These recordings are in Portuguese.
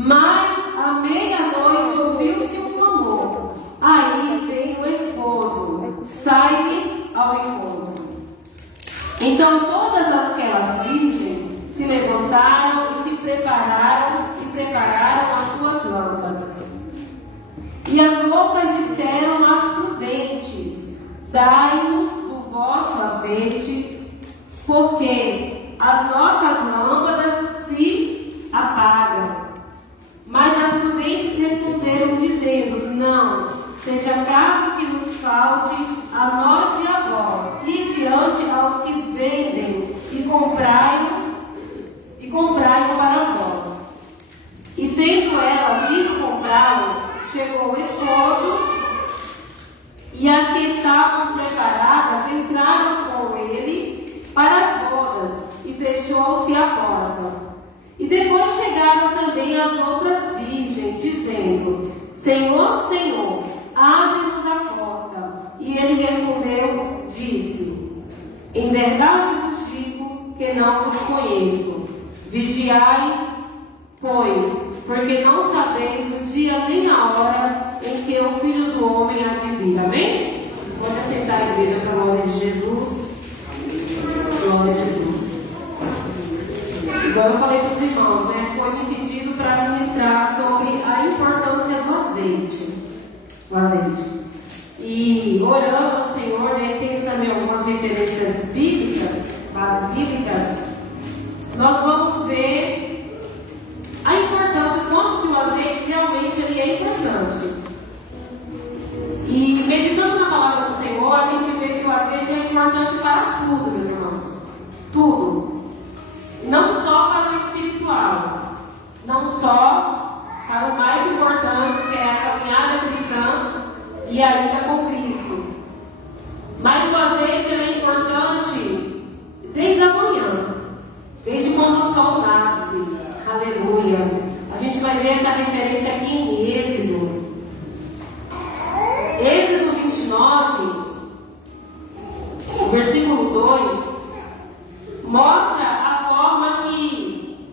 Mas à meia-noite ouviu-se um clamor. Aí veio o esposo, sai-lhe ao encontro. Então todas aquelas virgens se levantaram e se prepararam as suas lâmpadas. E as loucas disseram às prudentes: dai-nos do vosso azeite, porque as nossas lâmpadas se apagam. Mas as prudentes responderam, dizendo: não, seja caso que nos falte a nós e a vós, e diante aos que vendem, e comprai-o para vós. E tendo elas ido comprá-lo, chegou o esposo, e as que estavam preparadas entraram com ele para as bodas, e fechou-se a porta. E depois chegaram também as outras virgens, dizendo: Senhor, Senhor, abre-nos a porta. E ele respondeu, disse: em verdade vos digo que não vos conheço. Vigiai, pois, porque não sabeis o dia nem a hora em que o Filho do Homem há de vir. Amém? Vamos aceitar a igreja para a glória de Jesus. Glória a Jesus. Igual eu falei para os irmãos, né? Foi me pedido para ministrar sobre a importância do azeite. O azeite. E orando ao Senhor, né, tendo também algumas referências bíblicas, bases bíblicas, nós vamos ver a importância, quanto que o azeite realmente ele é importante. E meditando na palavra do Senhor, a gente vê que o azeite é importante para tudo, meus irmãos. Tudo. Não só para o espiritual, não só para o mais importante, que é a caminhada cristã e a ida com Cristo. Mas o azeite é importante desde a manhã, desde quando o sol nasce. Aleluia. A gente vai ver essa referência aqui em Êxodo. Êxodo 29, versículo 2, mostra a forma que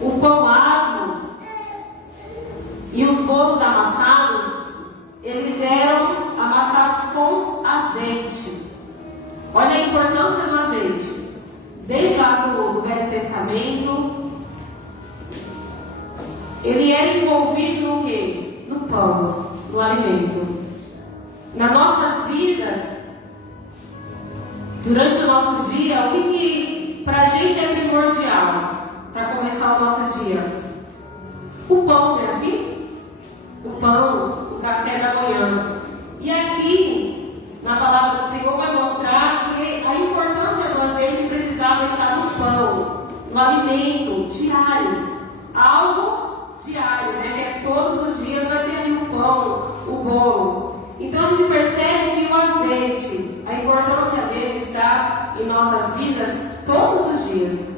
o pão asmo e os bolos amassados, eles eram amassados com azeite. Olha a importância do azeite. Desde lá do Velho Testamento, ele era envolvido no quê? No pão, no alimento. Nas nossas vidas, durante o nosso dia, o que para a gente é primordial para começar o nosso dia? O pão, não é assim? O pão, o café da manhã. E aqui, na palavra do Senhor, vai mostrar que a importância do azeite precisava estar no pão, no alimento diário. Algo diário, né? Que é todos os dias vai ter ali o pão, o bolo. Então a gente percebe que o azeite, a importância dele está em nossas vidas todos os dias.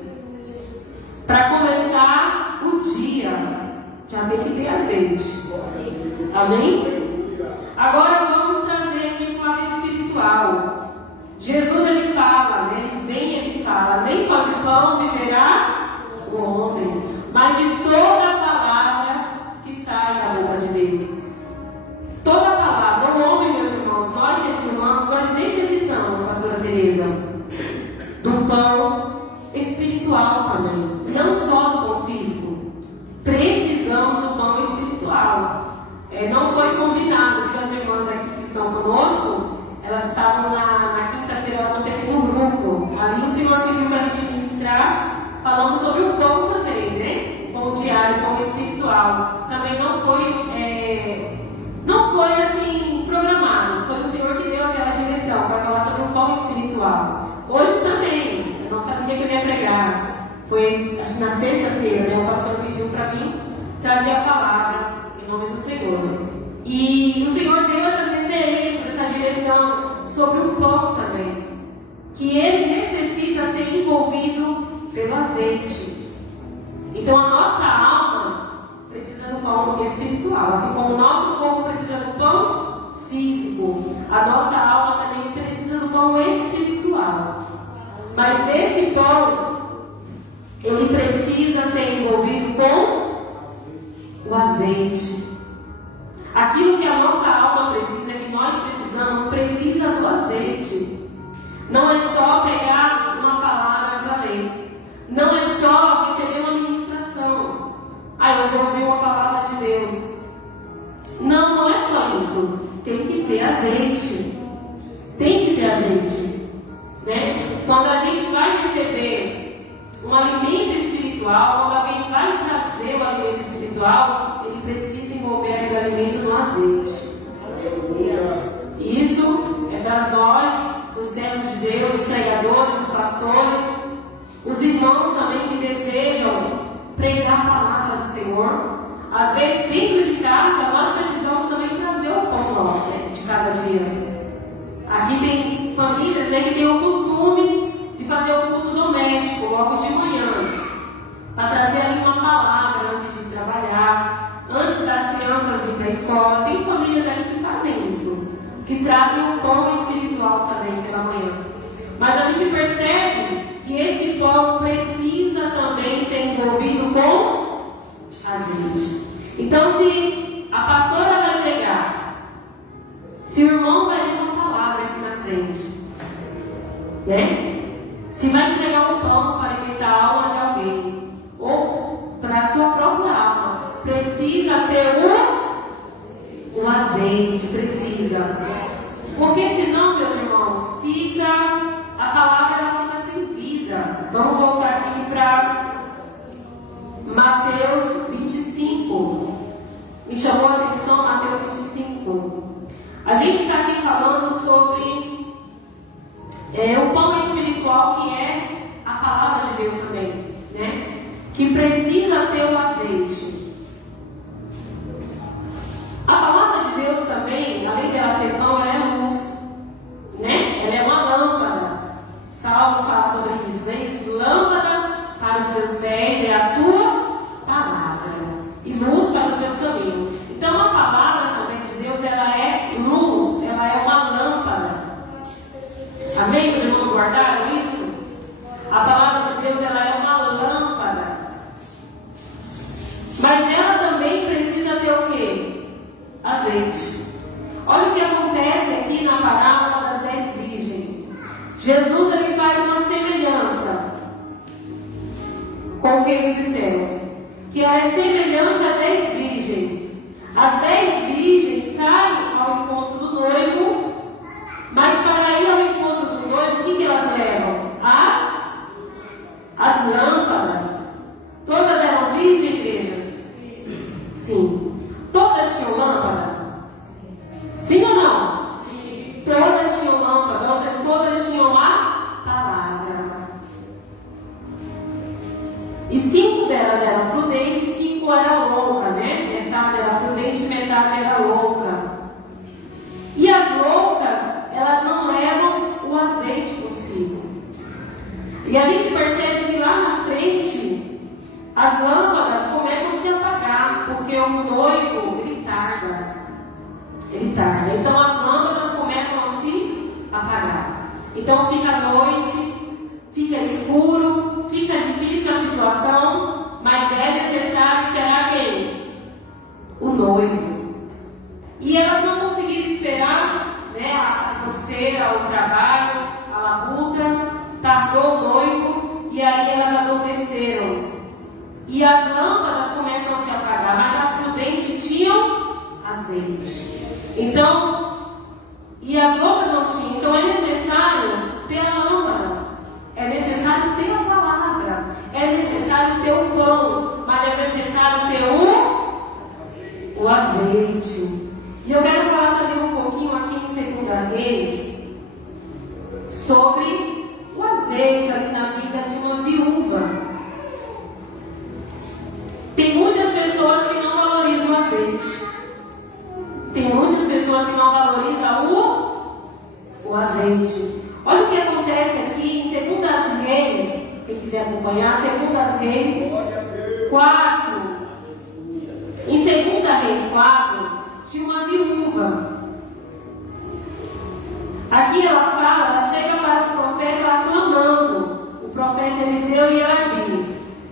Para começar o dia, já tem que ter azeite. Amém? Agora vamos trazer aqui para o lado espiritual. Jesus ele fala, né? Ele vem, ele fala: nem só de pão viverá o homem, mas de toda a palavra que sai da boca de Deus. Toda a palavra. O homem, meus irmãos, nós seres humanos, nós necessitamos, pastora Teresa, do pão espiritual também. Não só do pão físico. Precisamos do pão espiritual. Não foi combinado, porque as irmãs aqui que estão conosco, elas estavam na quinta-feira ontem no grupo. Ali o Senhor pediu para a gente ministrar. Falamos sobre o pão também, né? O pão diário, o pão espiritual. Também não foi assim programado. Foi o Senhor que deu aquela direção para falar sobre o pão espiritual. Hoje também, eu não sabia que eu ia pregar. Foi, acho que na sexta-feira, né? O pastor pediu para mim trazer a palavra em nome do Senhor. E o Senhor deu essas referências, essa direção sobre o pão também. Que ele necessita ser envolvido pelo azeite. Então a nossa alma precisa do pão espiritual, assim como o nosso corpo precisa do pão físico, a nossa alma também precisa do pão espiritual. Mas esse pão, ele precisa ser envolvido com azeite. Aquilo que a nossa alma precisa, que nós precisamos, precisa do azeite. Não é só pegar uma palavra para ler. Não é só receber uma ministração. Eu vou ouvir uma palavra de Deus. Não, não é só isso. Tem que ter azeite. Tem que ter azeite. Né? Quando a gente vai receber um alimento espiritual, quando alguém vai trazer o alimento espiritual, ele precisa envolver aquele alimento no azeite. Isso é para nós, os servos de Deus, os pregadores, os pastores, os irmãos também que desejam pregar a palavra do Senhor. Às vezes, dentro de casa, nós precisamos também trazer o pão nosso, né, de cada dia. Aqui tem famílias, né, que têm o costume de fazer o culto doméstico logo de manhã, para trazer ali uma palavra antes de trabalhar, antes das crianças ir para a escola. Tem famílias aqui que fazem isso, que trazem o pão espiritual também pela manhã. Mas a gente percebe que esse pão precisa também ser envolvido com azeite. Então, se a pastora vai pregar, se o irmão vai ler uma palavra aqui na frente, né? Se vai entregar um pão para alimentar a alma de alguém, ou para a sua própria alma, precisa ter o azeite, precisa. Porque senão, meus irmãos, a palavra ela fica sem vida. Vamos voltar aqui para Mateus 25. Me chamou a atenção Mateus 25. A gente está aqui falando sobre o pão espiritual, que é a palavra de Deus também, né? Que precisa ter o azeite. A palavra de Deus também, além dela ser pão, ela é luz, né? Ela é uma lâmpada. Salmos fala sobre isso, né? Isso, lâmpada para os teus pés é a tua palavra e luz para os teus caminhos. Então a palavra também de Deus, ela é luz, ela é uma lâmpada. Amém? Os irmãos guardaram isso? A palavra de Deus, ela é uma lâmpada. Mas ela também precisa ter o quê? Azeite. Olha o que acontece aqui na parábola das 10 virgens. Jesus, ele faz uma semelhança com o reino dos céus, que ela é semelhante a 10 virgens. As 10 virgens saem ao encontro do noivo, mas para ir ao encontro do noivo, o que elas levam? As lâmpadas. Todas eram virgens, igrejas? Sim. Todas tinham lâmpada? Sim ou não? Sim. Todas tinham lâmpada, ou seja, todas tinham a palavra. E 5 delas eram prudentes, 5 eram loucas, né? Metade era prudente e metade era louca. E as loucas, elas não levam o azeite consigo. E a gente percebe que lá na frente, as lâmpadas começam a se apagar, porque o noivo, ele tarda. Então as lâmpadas começam a se apagar. Então fica a noite, fica escuro, fica difícil a situação, mas é necessário esperar quem? O noivo. E elas não conseguiram esperar, né, a canseira, o trabalho, a labuta, tardou o noivo, e aí elas adormeceram. E as lâmpadas começam a se apagar, mas as prudentes tinham azeite. Então, e as loucas não tinham. Então é necessário ter a lâmpada, é necessário ter a palavra, é necessário ter o pão, mas é necessário ter o azeite. E eu quero falar também um pouquinho aqui em 2 Reis sobre o azeite ali na vida de uma viúva. Tem muitas pessoas que não valorizam o azeite. Tem muitas pessoas que não valorizam o azeite. Olha o que acontece aqui em 2 Reis. Quem quiser acompanhar, 2 Reis 4. Em 2 Reis 4, tinha uma viúva. Aqui ela fala, ela chega para o profeta, ela clamando. O profeta Eliseu, e ela diz: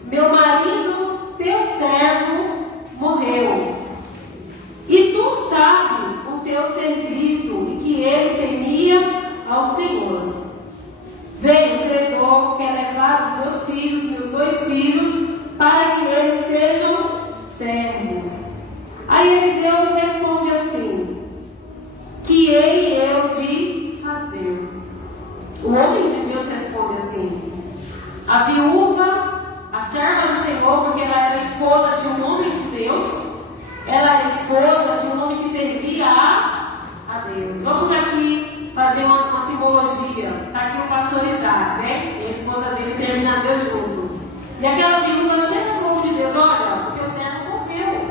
meu marido, teu servo, morreu. esposa de um homem de Deus, ela era esposa de um homem que servia a Deus. Vamos aqui fazer uma simbologia. Está aqui o pastor Isaac, né? E a esposa dele servindo a Deus junto. E aquela viúva chega no homem de Deus: olha, o teu servo morreu.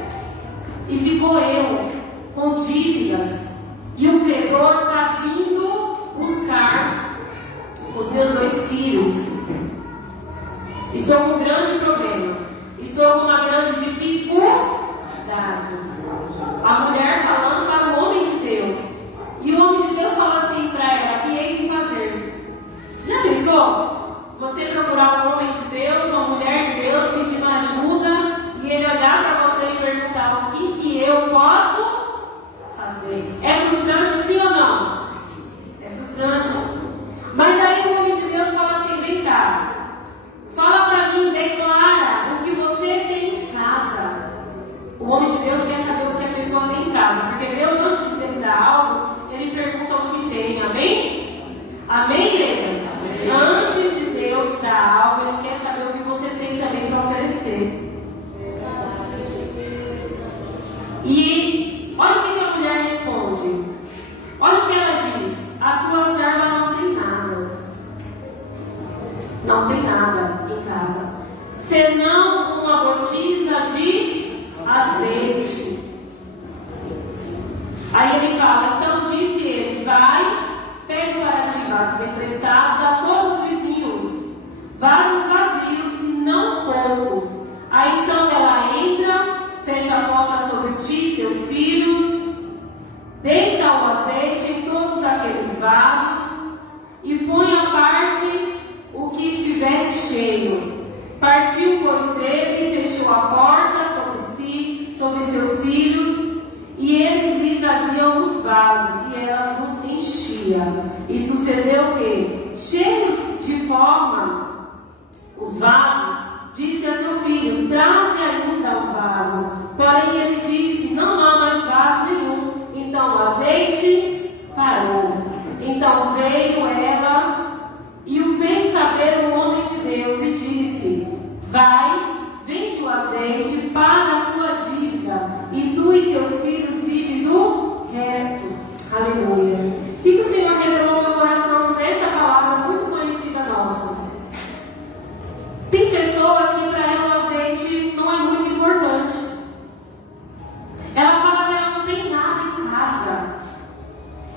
E ficou eu com dívidas. E o credor está vindo buscar os meus 2 filhos. Estou com um grande problema. Estou com uma grande dificuldade. A mulher falando para o homem de Deus. E o homem de Deus fala assim para ela: que hei de fazer? Já pensou? Você procurar um homem de Deus, uma mulher de Deus pedindo ajuda, e ele olhar para você e perguntar: o que eu posso fazer? É frustrante, sim ou não? É frustrante. Mas aí o homem de Deus fala assim: vem cá, fala para mim, declara o que você tem em casa. O homem de Deus quer saber o que a pessoa tem em casa, porque Deus, antes de ele dar algo, ele pergunta o que tem. Amém? Amém, igreja? Amém. Antes de Deus dar algo, ele quer saber o que você tem também para oferecer. E olha o que a mulher responde. Olha o que ela diz: a tua serva não tem nada. Não tem nada em casa, senão uma botija de azeite. Aí ele fala: então disse ele, vai, pega para ti vasos emprestados a todos os vizinhos, vasos vazios e não poucos. Aí então ela entra, fecha a porta sobre ti e teus filhos, deita o azeite em todos aqueles vasos e põe à parte o que estiver cheio. Partiu, pois, dele e fechou a porta sobre si, sobre seus filhos, e eles lhe traziam os vasos, e elas os enchiam. E sucedeu que, cheios de forma, os vasos, disse a seu filho: traze ainda um vaso. Porém ele disse: não há mais vaso nenhum. Então o azeite parou. Então veio ela e o fez saber o homem de Deus e disse: vai, vende o azeite para a tua dívida, e tu e teus filhos vivem do resto. Aleluia. O que o Senhor revelou no meu coração nessa palavra muito conhecida nossa? Tem pessoas que para ela o azeite não é muito importante. Ela fala que ela não tem nada em casa.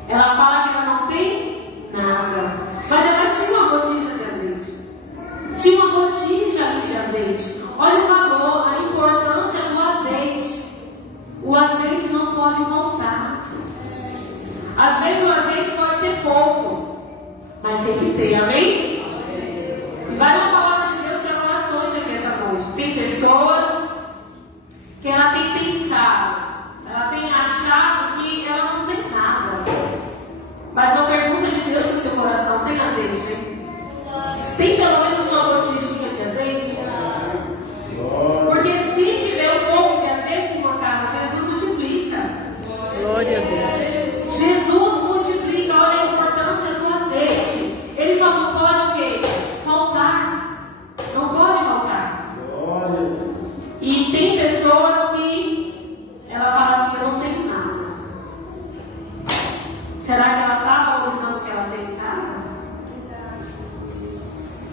Ela fala que ela não tem nada. Mas ela tinha uma botija de azeite. Tinha uma botija ali de azeite. Olha o valor, a importância do azeite. O azeite não pode voltar. Às vezes o azeite pode ser pouco, mas tem que ter, amém? E vai uma palavra de Deus para orações aqui essa noite. Tem pessoas que ela tem pensado, ela tem achado que ela não tem nada. Mas uma pergunta de Deus para o seu coração: tem azeite, hein? Tem pelo menos uma botijinha de azeite? Porque se tiver um pouco de azeite em uma casa, Jesus multiplica. Glória a Deus. Jesus multiplica. Olha a importância do azeite. Ele só não pode o quê? Faltar. Não pode faltar. E tem pessoas que ela fala assim: eu não tenho nada. Será que ela está valorizando o que ela tem em casa?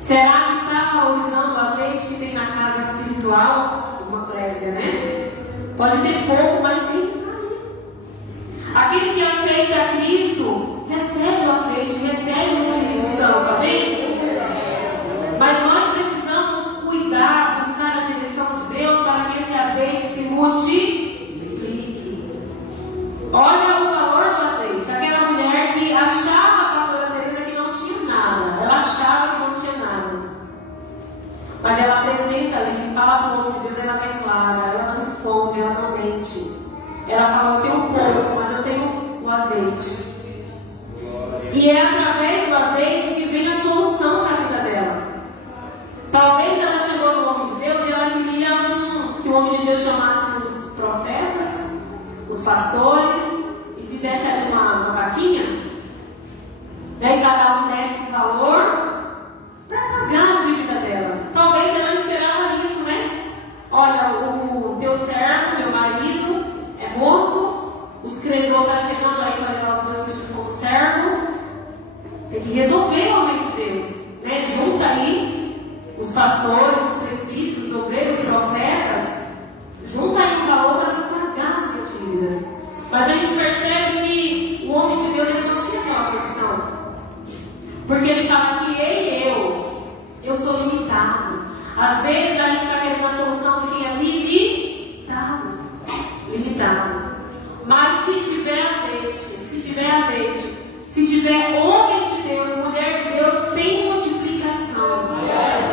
Será que está valorizando o azeite que tem na casa espiritual? Uma eclésia, né? Pode ter pouco, mas tem que estar aí. Aquele que aceita Cristo recebe o azeite, recebe o Espírito Santo, amém? Mas nós precisamos cuidar, buscar a direção de Deus para que esse azeite se multiplique. Olha o valor do azeite. Aquela mulher que achava, a pastora Teresa, que não tinha nada. Ela achava que não tinha nada. Mas ela apresenta ali, fala para o homem de Deus, ela declara, ela não esconde, ela não mente. Ela fala: eu tenho um pouco, mas eu tenho o azeite. E é através do azeite que vem a solução na vida dela. Talvez ela chegou no homem de Deus e ela queria que o homem de Deus chamasse os profetas, os pastores, e fizesse ali uma vaquinha. Daí cada um desse um valor para pagar a dívida dela. Talvez ela esperava isso, né? Olha, o os credores estão chegando aí para levar os meus filhos como servo. Tem que resolver o homem de Deus, né? Junta aí os pastores, os presbíteros, os obreiros, os profetas, junta aí um valor para me pagar a minha dívida. Mas a gente percebe que o homem de Deus ele não tinha aquela porção, porque ele fala que eu sou limitado. Às vezes a gente está querendo uma solução de quem é limitado. Mas se tiver azeite, se tiver homem de Deus, mulher de Deus, tem multiplicação.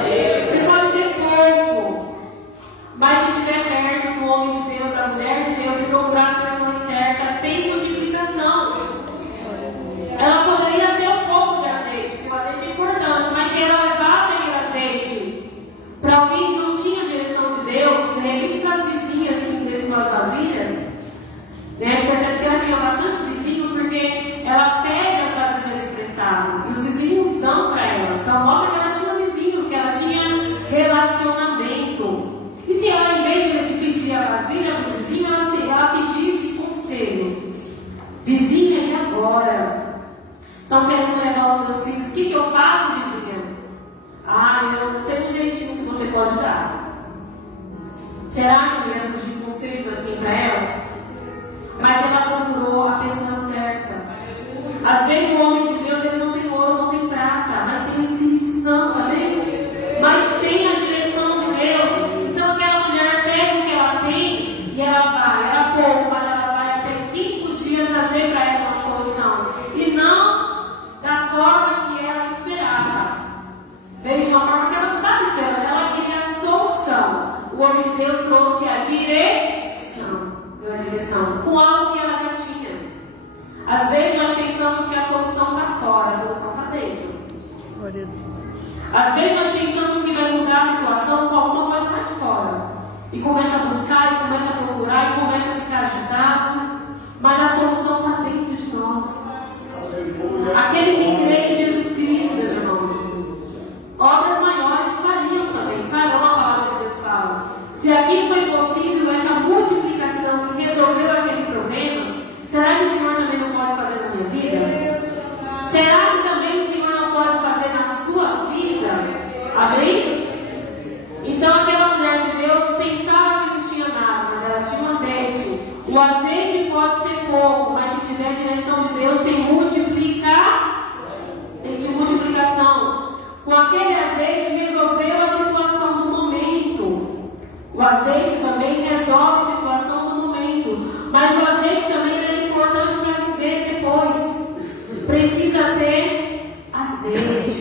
Você pode ter pouco, mas se estiver perto do homem de Deus, da mulher de Deus, se procurar as pessoas certas, tem multiplicação. Ela poderia ter um pouco de azeite, porque o azeite é importante, mas se ela levasse aquele azeite para alguém que não tinha direção de Deus, de repente para as vizinhas que investem nas vasilhas, né? A gente percebe que ela tinha bastante vizinhos, porque ela pede as vasilhas emprestadas e os vizinhos dão para ela. Então mostra que ela tinha vizinhos, que ela tinha relacionamento. E se ela, em vez de pedir a vasilha dos vizinhos, ela pedisse conselho: vizinha, e agora? Estão querendo levar os meus filhos, o que eu faço, vizinha? Eu não sei do jeitinho que você pode dar. Será que eu ia surgir conselhos assim para ela? Mas ela procurou a pessoa certa. Às vezes o homem de Deus ele não tem ouro, não tem prata, mas tem o Espírito Santo, amém? Mas tem a direção de Deus. Então aquela mulher pega o que ela tem e ela vai. Era pouco, mas ela vai até quem podia trazer para ela uma solução. E não da forma que ela esperava. Veio de uma forma que ela não estava esperando, ela queria a solução. O homem de Deus trouxe a direção, com algo que ela já tinha. Às vezes nós pensamos que a solução está fora, a solução está dentro. Às vezes nós pensamos que vai mudar a situação com alguma coisa lá de fora. E começa a buscar, e começa a procurar, e começa a ficar agitado. Mas a solução está dentro de nós. Aquele que crê em Jesus Cristo, meus irmãos, obras maiores farão a palavra que Deus fala. Se aqui foi possível essa multiplicação que resolveu aquele problema, será que o Senhor também não pode fazer na minha vida? Será que também o Senhor não pode fazer na sua vida? Amém? Então aquela mulher de Deus pensava que não tinha nada, mas ela tinha um azeite. O azeite pode ser pouco, mas se tiver a direção de Deus, tem multiplicação. Com aquele azeite resolveu a situação do momento. O azeite também resolve a situação do momento. Mas o azeite também é importante para viver depois. Precisa ter azeite.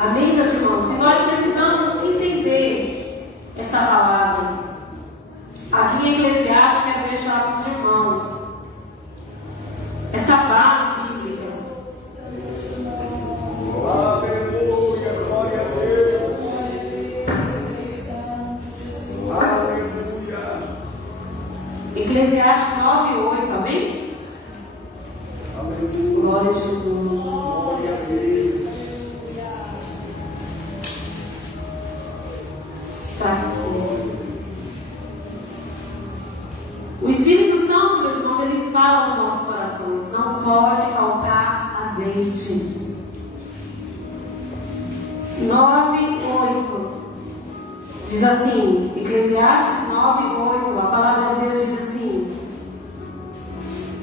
Amém, meus irmãos? E nós precisamos entender essa palavra. Aqui em Eclesiastes eu quero deixar para os irmãos essa base bíblica. Aleluia, glória a Deus. Aleluia. Eclesiastes 9:8, amém? Aleluia. Glória a Jesus. Glória a Deus. Está aqui. O Espírito Santo, meus irmãos, ele fala aos nossos corações. Não pode faltar azeite. 9:8 diz assim, Eclesiastes 9:8, a palavra de Deus diz assim: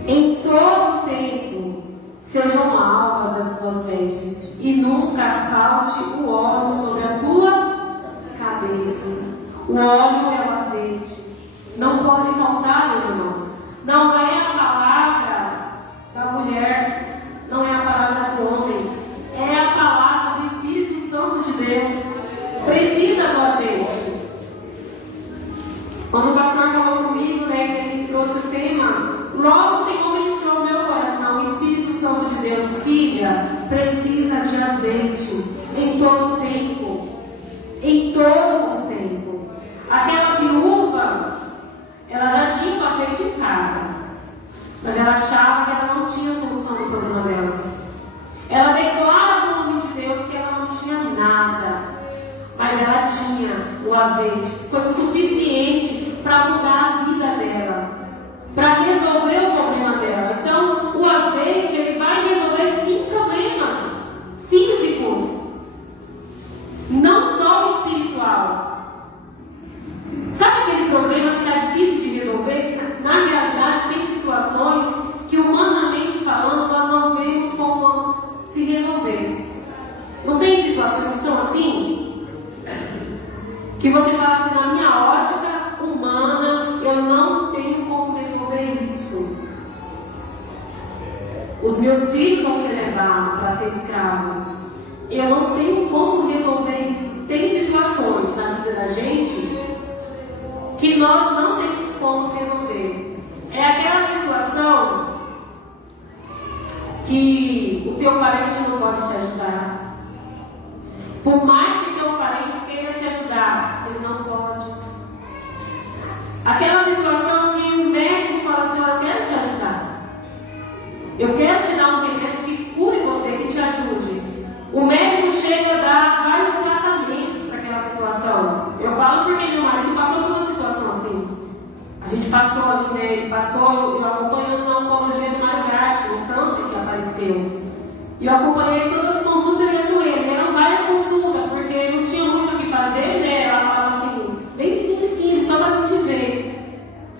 em todo tempo sejam alvas as tuas vestes, e nunca falte o óleo sobre a tua cabeça. O óleo é o azeite. Não pode faltar, meus irmãos. Não é a palavra da mulher, não é a palavra do homem, é a palavra do Espírito Santo de Deus. Precisa do azeite. Quando o pastor falou comigo, né, ele trouxe o tema, logo o Senhor ministrou no meu coração, o Espírito Santo de Deus, filha, precisa de azeite em todo o tempo. Em todo o tempo. Aquela viúva, ela já tinha o azeite em casa, mas ela achava que ela não tinha solução do problema dela. Ela declara para o homem de Deus que ela não tinha nada, mas ela tinha o azeite. Foi o suficiente para mudar a vida dela, para resolver o problema dela. Os meus filhos vão ser levados para ser escravo. Eu não tenho como resolver isso. Tem situações na vida da gente que nós não temos como resolver. É aquela situação que o teu parente não pode te ajudar. Por mais que teu parente queira te ajudar, ele não pode. Aquela situação que o médico fala assim: eu quero te ajudar. Eu quero te dar um remédio que cure você, que te ajude. O médico chega a dar vários tratamentos para aquela situação. Eu falo porque meu marido passou por uma situação assim. A gente passou ali, né? Ele passou, eu acompanhando uma oncologia do Mário Gatti, um câncer que apareceu. E eu acompanhei todas as consultas com ele. Eram várias consultas, porque não tinha muito o que fazer, né? Ela falava assim: vem de 15 em 15, só para a gente ver.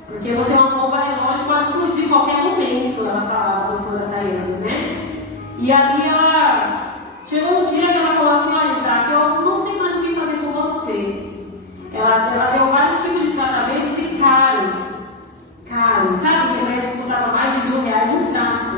Porque você é uma bomba relógio, pode explodir em qualquer momento, ela falava, a doutora Tayana, né? E ali ela chegou um dia que ela falou assim: olha, Isaac, eu não sei mais o que fazer com você. Ela deu vários tipos de tratamentos e caros. Caros, sabe? O remédio custava mais de R$1.000 um frasco.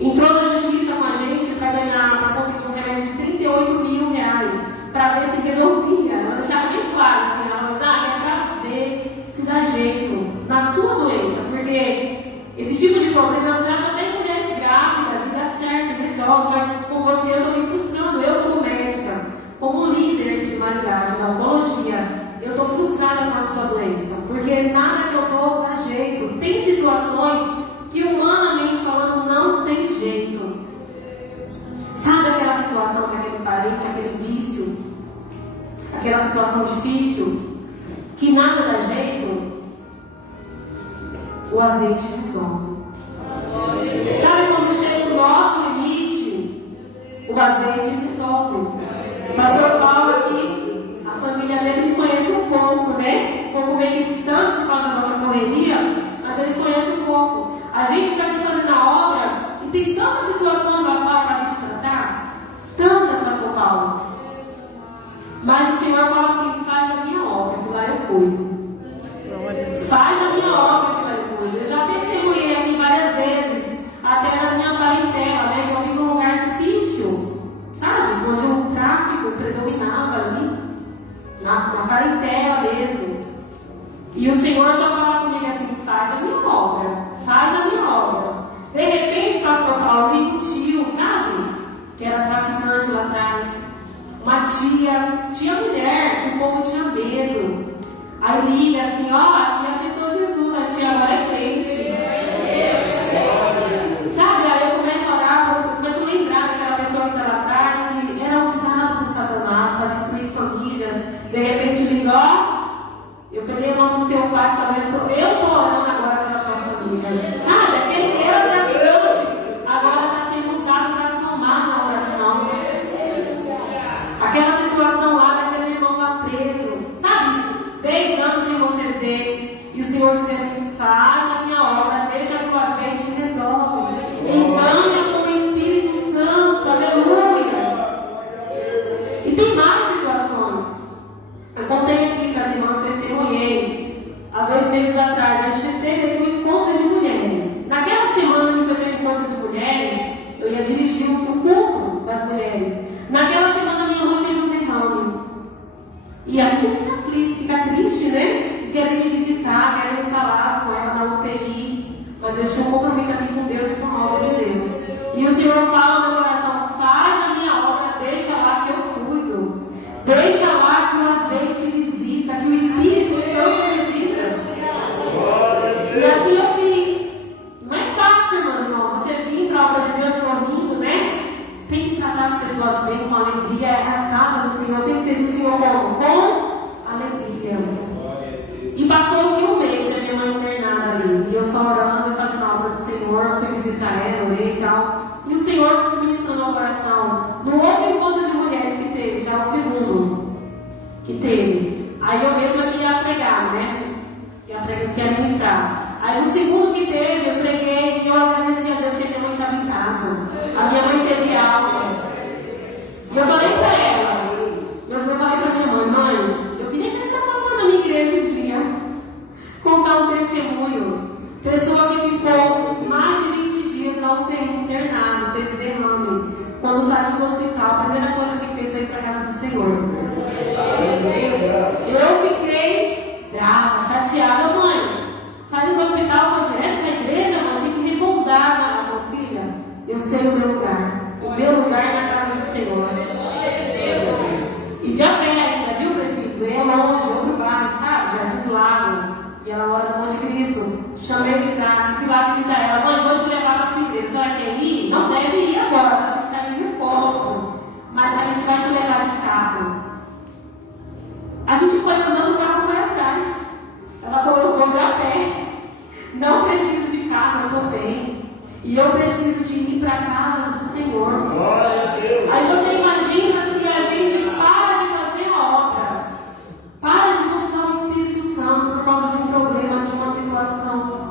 Entrou na justiça com a gente para conseguir um remédio de R$38.000 para ver se resolvia. Ela deixava bem claro assim: ela falou: é para ver se dá jeito na sua doença, porque esse tipo de problema eu trato até em mulheres grávidas e dá certo, resolve, mas com você eu estou me frustrando, eu como médica, como líder aqui do Mário Gatti, da oncologia, eu estou frustrada com a sua doença, porque nada que eu dou dá jeito. Tem situações que humanamente falando não tem jeito. Sabe aquela situação daquele parente, aquele vício, aquela situação difícil, que nada dá jeito? O azeite resolve. Sabe quando chega o nosso limite? O azeite resolve. O pastor Paulo aqui, a família dele me conhece um pouco, né? Um pouco meio distante por causa da nossa correria, mas eles conhecem um pouco. A gente está aqui fazendo a obra e tem tantas situações lá fora para a gente tratar, tantas, pastor Paulo. Mas o Senhor fala assim: faz a minha obra, que lá eu cuido. Faz a minha obra, que lá eu cuido. Eu já testemunhei aqui várias vezes, até na minha parentela, né? Que eu vim num lugar difícil, sabe? Onde o tráfico predominava ali, na parentela mesmo. E o Senhor só falava comigo assim: faz a minha obra, faz a minha obra. De repente, pastor Paulo veio um tio, sabe? Que era traficante lá atrás. Uma tia mulher, que o povo tinha medo. Aí liga assim: ó, a tia aceitou Jesus, a tia agora é crente. Sabe? Aí eu começo a orar, eu começo a lembrar daquela pessoa que estava atrás, que era usada por Satanás para destruir famílias. De repente liga: ó, eu peguei a mão do teu pai e falei: eu estou orando agora pela tua família. Sabe? Aquele era traficante, agora está sendo usado para somar na oração. Aquela situação lá daquele irmão lá preso, sabe? 10 anos sem você ver, e o Senhor diz assim: faz a minha obra, deixa que o azeite resolve. Embanha com o Espírito Santo, aleluia. E tem mais situações. Eu contei aqui para as irmãs, testemunhei. Há 2 meses atrás, a gente teve aqui um encontro de mulheres. Naquela semana que eu teve um encontro de mulheres, eu ia dirigir o culto das mulheres. Naquela semana, minha mãe teve um derrame. E a gente fica aflito, fica triste, né? Querem me visitar, querem falar com ela na UTI. Mas eu tinha um compromisso aqui com Deus e com a obra de Deus. E o Senhor fala no meu coração: faz a minha obra, deixa lá que eu cuido. Deixa lá que o azeite visita, que o Espírito Santo visita. E assim eu fiz. Não é fácil, irmão. Você vir para a obra de Deus sorrindo, né? Tem que tratar as pessoas bem, com alegria. É a casa do Senhor, tem que ser do Senhor com alegria. E passou-se um mês, a minha mãe internada ali. E eu só orando, fazendo a obra do Senhor, fui visitar ela, orei e tal. E o Senhor foi ministrando ao coração. No outro encontro de mulheres que teve, já o segundo que teve. Aí eu mesma ia pregar, né? Ia ministrar. Aí no segundo que teve, eu preguei e eu agradeci a Deus que a minha mãe estava em casa. A minha mãe teve alta. E eu falei para ela, eu falei para minha mãe: eu queria que você fosse na minha igreja um dia, contar um testemunho. Pessoa que ficou mais de 20 dias na não teve internado, teve derrame. Quando saiu do hospital, a primeira coisa que fez foi ir para a casa do Senhor. Eu fiquei brava, chateada, mãe. Saiu do hospital, vou direto para a igreja, mãe, tem que repousar. Ela falou, filha, eu sei o meu lugar. O meu lugar é na casa do Senhor. E de a pé ainda, viu, presbítero? É longe, outro bairro, sabe? Jardim do Lago. E ela mora no Monte Cristo. Chamei o Isaac, fui lá visitar ela. Mãe, vou te levar para a sua igreja. A senhora quer ir? Não deve ir agora, só tem que estar em repouso. Mas a gente vai te levar de carro. A gente foi andando, o carro foi atrás. Ela falou, eu vou de a pé. Não preciso de carro, eu estou bem. E eu preciso de ir para a casa do Senhor. Aí você imagina se a gente para de fazer a obra, para de buscar o Espírito Santo por causa de um problema, de uma situação.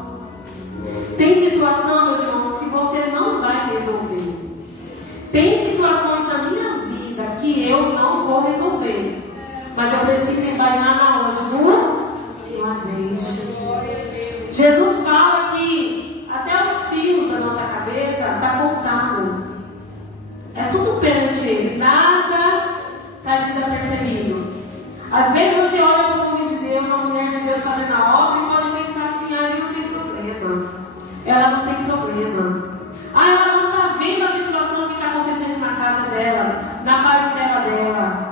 Tem situação, meus irmãos, que você não vai resolver. Tem situações na minha vida que eu não vou resolver. Mas eu preciso embainhar na onde? No azeite. Jesus fala que até os fios da nossa cabeça está contado. É tudo perante Ele. Nada está desapercebido. Às vezes você olha para o homem de Deus, uma mulher de Deus fazendo a obra e pode pensar assim, ele não tem problema. Ela não tem problema. Ela não está vendo a situação que está acontecendo na casa dela, na parentela dela.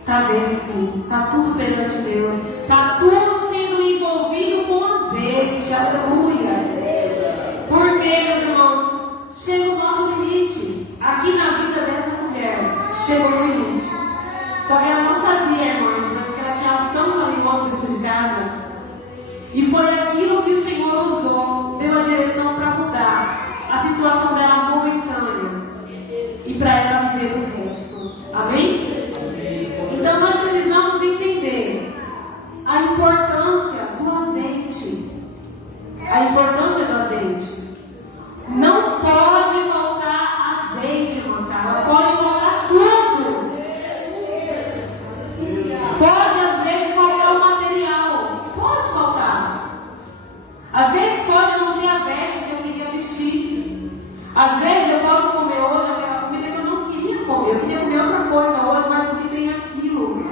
Está vendo sim. Está tudo perante Deus. Está tudo sendo envolvido com azeite. Aleluia. Porque, meus irmãos, chega o nosso limite. Aqui na vida dessa mulher, chegou o limite. Só que ela não sabia, irmãos, porque ela tinha algo tão valioso dentro de casa. E foi aquilo que o Senhor usou, deu a direção para mudar a situação dela momentânea. E para ela viver o resto. Amém? Então nós precisamos entender a importância do azeite. A importância do azeite. Não pode faltar azeite, irmã Carla. Pode faltar tudo. Pode, às vezes, faltar o material. Pode faltar. Às vezes pode não ter a veste que eu queria vestir. Às vezes eu posso comer hoje a comida que eu não queria comer. Eu queria comer outra coisa hoje, mas não tem aquilo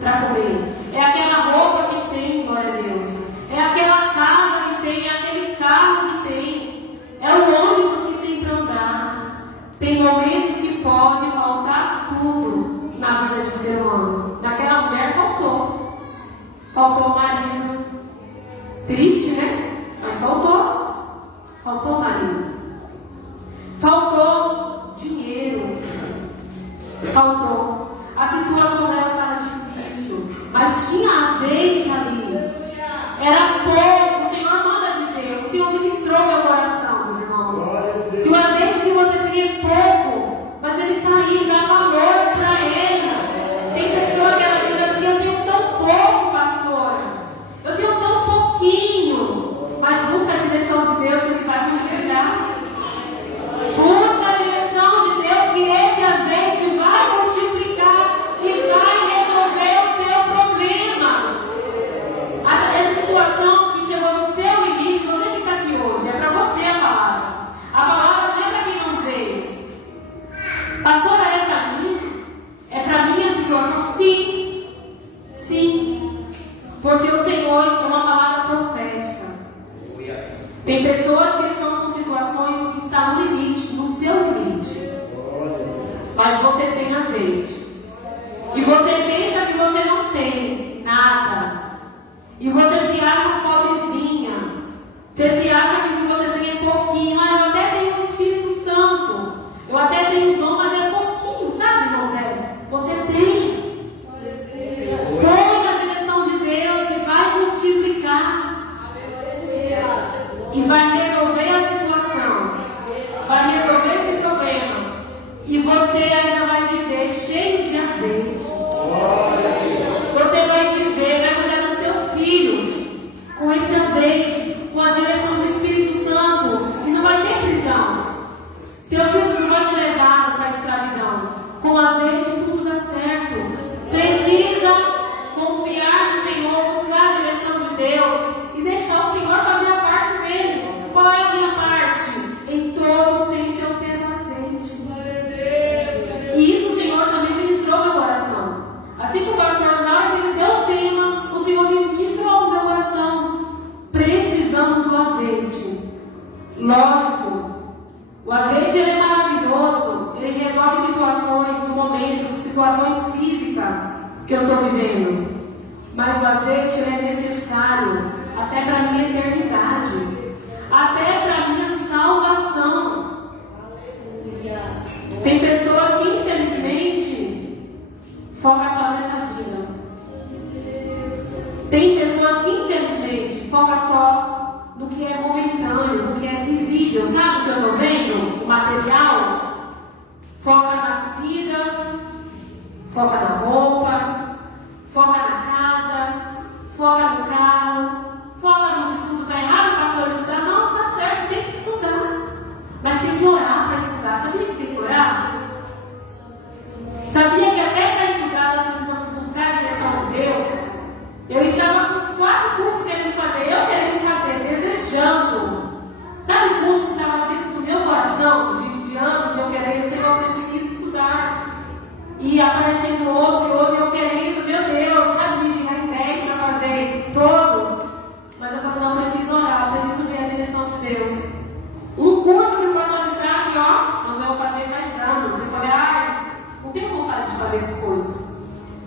para comer. É aquela roupa que tem, glória a Deus. É aquela casa que tem, é aquele carro que tem. É o ônibus que tem para andar. Tem momentos que pode faltar tudo na vida de um ser humano. Naquela mulher faltou. Faltou o marido. Triste, né? Mas faltou. Faltou o marido. Faltou dinheiro. Faltou. A situação dela estava difícil. Mas tinha azeite ali. Era pouco. O Senhor manda dizer. O Senhor ministrou meu coração, meus irmãos. Se o azeite que você tem é pouco, mas ele está aí, dá valor para ele. Tem pessoa que ela diz assim, eu tenho tão pouco, pastora. Eu tenho tão pouquinho. Mas busca a direção de Deus que Ele vai multiplicar. Busca a direção de Deus que esse azeite vai multiplicar e vai resolver o teu problema. Essa situação que chegou no seu limite, você que está aqui hoje, é para você a palavra. A palavra não é para quem não veio. Pastora, é para mim? É para mim a situação? Sim. Sim. Porque o Senhor é uma palavra profética. Tem pessoas que estão com situações que estão no limite, no seu limite. Mas você tem azeite. E você pensa que você não tem nada. E você se acha pobrezinha. Você se acha que você tem pouquinho. Ah, eu até tenho o Espírito Santo. Eu até tenho dom, mas é pouquinho. Sabe, irmão Zé? Você tem. Foi na direção de Deus que vai multiplicar. E vai resolver a situação. Vai resolver esse problema. E você ainda vai viver cheio de azeite. Você vai viver, vai cuidar dos teus filhos. no que é momentâneo, no que é visível. Sabe o que eu estou vendo? O material. Foca na comida, foca na roupa, foca na casa, foca no carro, foca nos estudos. Está errado, pastor, estudar? Não, está certo, tem que estudar. Mas tem que orar para estudar. Sabia que tem que orar? Sabia que até para estudar nós precisamos buscar a direção de Deus? Eu estava com os 4 cursos querendo fazer, desejando. Sabe o curso que estava dentro do meu coração, de anos, eu querendo, Senhor, eu preciso estudar. E aparecendo outro, eu querendo, meu Deus, sabe, me virar em 10 para fazer todos. Mas eu falei, não, eu preciso orar, eu preciso ver a direção de Deus. Um curso que o pastor Isaac, nós vamos fazer faz anos. Eu falei, não tenho vontade de fazer esse curso.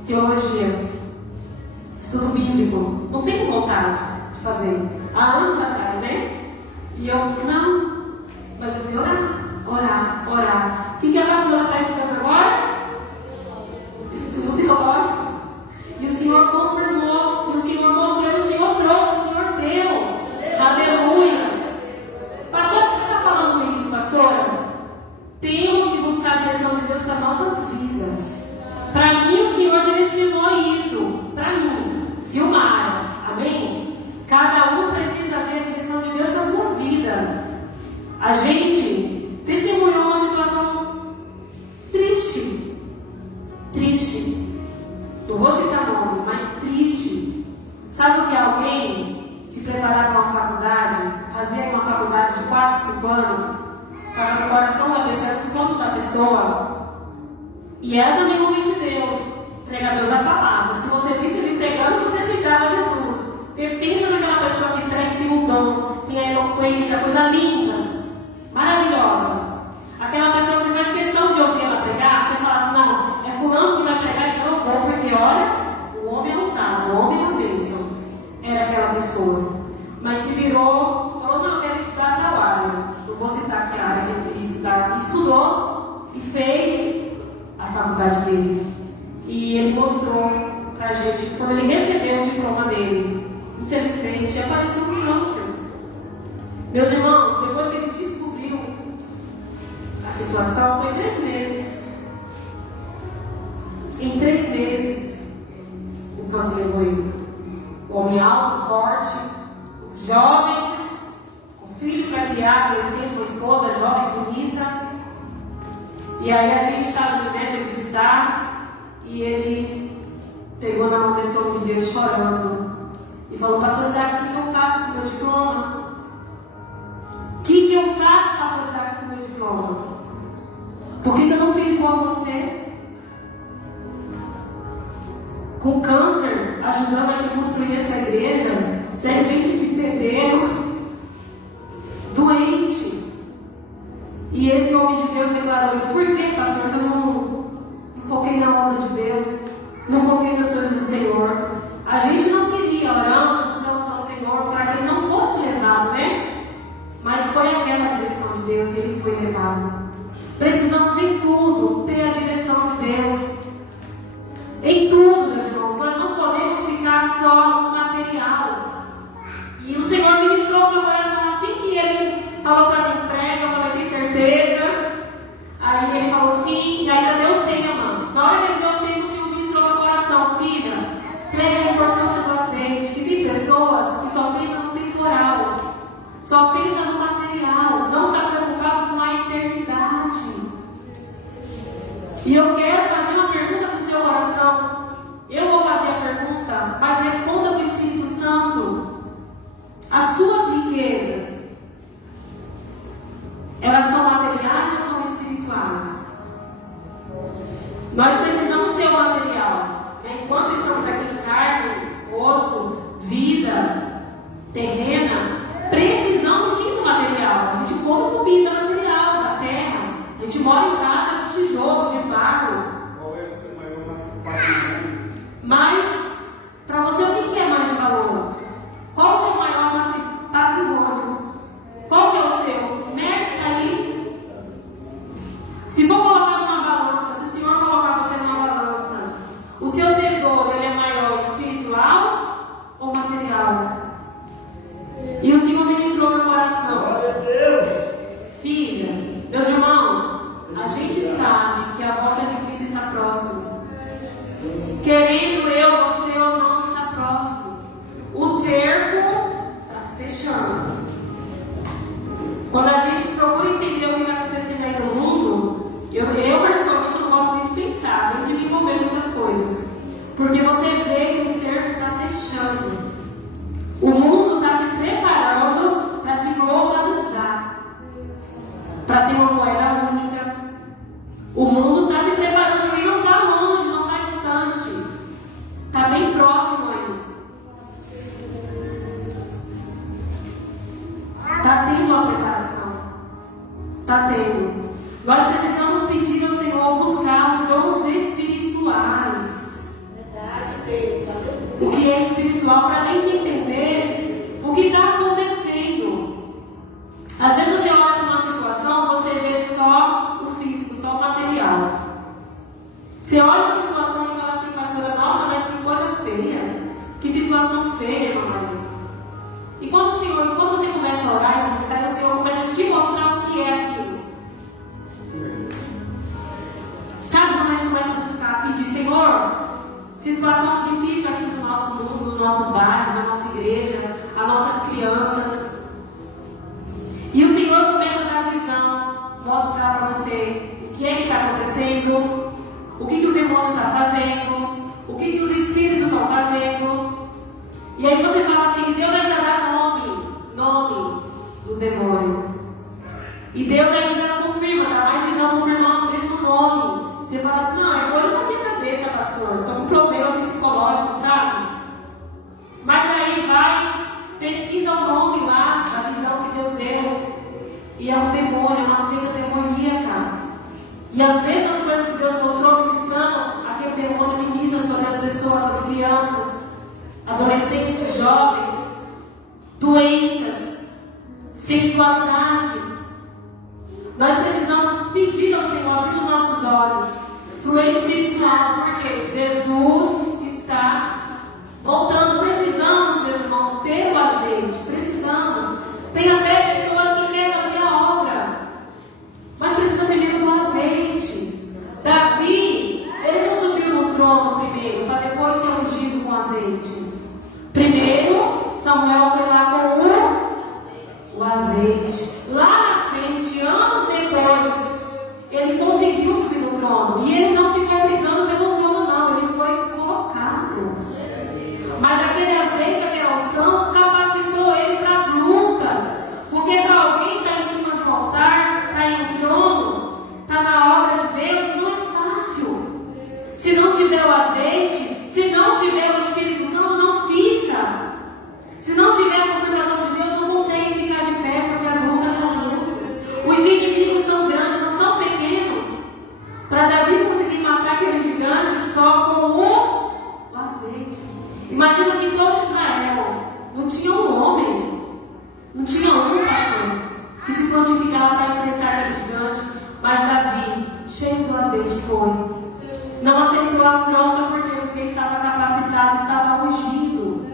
Teologia, estudo bíblico, não tenho vontade de fazer. Há anos atrás, né? E eu, não, mas eu fui orar. O que a pastora está estudando agora? Estudo teológico. E o Senhor confirmou, e o Senhor mostrou, e o Senhor trouxe, o Senhor deu. Aleluia. Pastor, por que você está falando isso, pastora? Temos que buscar a direção de Deus para nossas vidas. Para mim, o Senhor direcionou isso. Para mim, Silmara. Amém? Cada um precisa ver a direção de Deus para a sua vida. A gente testemunhou uma situação triste. Não vou citar nomes, mas triste. Sabe o que é alguém se preparar para uma faculdade, fazer uma faculdade de 4, 5 anos, para o coração da pessoa, era o sonho da pessoa, e era também o homem de Deus, pregador da palavra. Se você visse ele pregando, você aceitava Jesus. Porque pensa naquela pessoa que prega, que tem um dom, tem a eloquência, a coisa linda, maravilhosa. Aquela pessoa que você faz questão de ouvir ela pregar, você fala assim, não, é fulano que vai pregar, então eu vou, porque olha, o homem é usado, o homem é uma bênção. Era aquela pessoa. Mas se virou, falou, não, eu quero estudar tal área. Não vou citar aqui a área que ele queria estudar. Estudou e fez a faculdade dele. E ele mostrou pra gente, quando ele recebeu o diploma dele, infelizmente, apareceu um câncer. Meus irmãos, depois que ele descobriu a situação, foi 3 meses. Em 3 meses, o câncer levou ele. Homem alto, forte, jovem, com filho para criar, adolescente, uma esposa jovem, bonita. E aí a gente está ali, né, para visitar, e ele pegou na mão desse homem de Deus chorando e falou, pastor Isaac, o que eu faço com o meu diploma? O que eu faço, pastor Isaac, com o meu diploma? Por que eu não fiz igual a você? Com câncer, ajudando a construir essa igreja, servente de pedreiro, doente. E esse homem de Deus declarou isso. Por que, pastor? Eu não foquei na obra de Deus, não foquei nas coisas do Senhor. A gente não queria, oramos, buscamos ao Senhor para que ele não fosse levado, né? Mas foi aquela direção de Deus e ele foi levado. Precisamos em tudo ter a direção de Deus. Em tudo, meus irmãos, nós não podemos ficar só no material. E o Senhor ministrou no meu coração assim que ele falou para mim, prega, eu falei, tem certeza? Aí ele falou sim, e ainda deu o tema. Na hora que ele deu o tema, o Senhor ministrou no meu coração, filha, prega a importância do azeite, que tem pessoas que só pensam no temporal, só pensam no material, não está preocupado com a eternidade. E eu quero fazer uma pergunta para o seu coração. Eu vou fazer a pergunta, mas responda para o Espírito Santo. As suas riquezas, elas são materiais ou são espirituais? Nós precisamos ter o material. Enquanto estamos aqui em carne, osso, vida terrena, precisamos sim do material. A gente come comida material da terra. A gente mora em casa de tijolo, de barro. Qual é o seu maior patrimônio? Mas, para você, o que Está tendo uma preparação. Está tendo. Nós precisamos pedir ao Senhor buscar os dons espirituais. Verdade, Deus. O que é espiritual, para a gente entender o que está acontecendo. Às vezes você olha para uma situação, você vê só o físico, só o material. Você olha para a situação e fala assim, pastora, nossa, mas que coisa feia. Que situação feia, irmã Maria. E quando você começa a orar e buscar, o Senhor começa a te mostrar o que é aquilo. Sabe quando a gente começa a buscar, pedir, Senhor, situação difícil aqui no nosso mundo, no nosso bairro, na nossa igreja, as nossas crianças. E o Senhor começa a dar visão, mostrar para você o que é que está acontecendo, o que o demônio está fazendo, o que os espíritos estão fazendo. E aí você fala assim, Deus ainda dá nome do demônio. E Deus ainda não confirma, dá mais visão confirmando o mesmo nome. Você fala assim, não, é coisa na minha cabeça, pastor. Estou com um problema psicológico, sabe? Mas aí vai, pesquisa o nome lá, a visão que Deus deu. E é um demônio, é uma seita demoníaca. E as mesmas coisas que Deus mostrou no cristão, aquele demônio ministra sobre as pessoas, sobre crianças, adolescentes, jovens, doenças, sensualidade. Nós precisamos pedir ao Senhor abrir os nossos olhos para o espiritual, porque Jesus está voltando. Precisamos, meus irmãos, ter o azeite. Precisamos. Tem até pessoas que querem fazer a obra, mas precisa primeiro do azeite. Davi, ele não subiu no trono primeiro, para depois ser ungido com azeite. Primeiro, Samuel foi lá com o azeite. Lá na frente, anos depois, ele conseguiu subir no trono. E ele não ficou brigando pelo trono, não. Ele foi colocado. Mas aquele azeite, aquela unção, capacitou ele para as lutas. Porque para alguém estar em cima de um altar, estar em um trono, estar na obra de Deus, não é fácil. Se não tiver o azeite, se não tiver o Espírito Santo, não fica. Se não tiver a confirmação de Deus, não consegue ficar de pé, porque as lutas são muitas. Os inimigos são grandes, não são pequenos. Para Davi conseguir matar aquele gigante só com o azeite. Imagina que todo Israel não tinha um homem, não tinha um pastor que se prontificava para enfrentar aquele gigante. Mas Davi, cheio do azeite, foi. Não aceitou a afronta porque estava capacitado, estava ungido.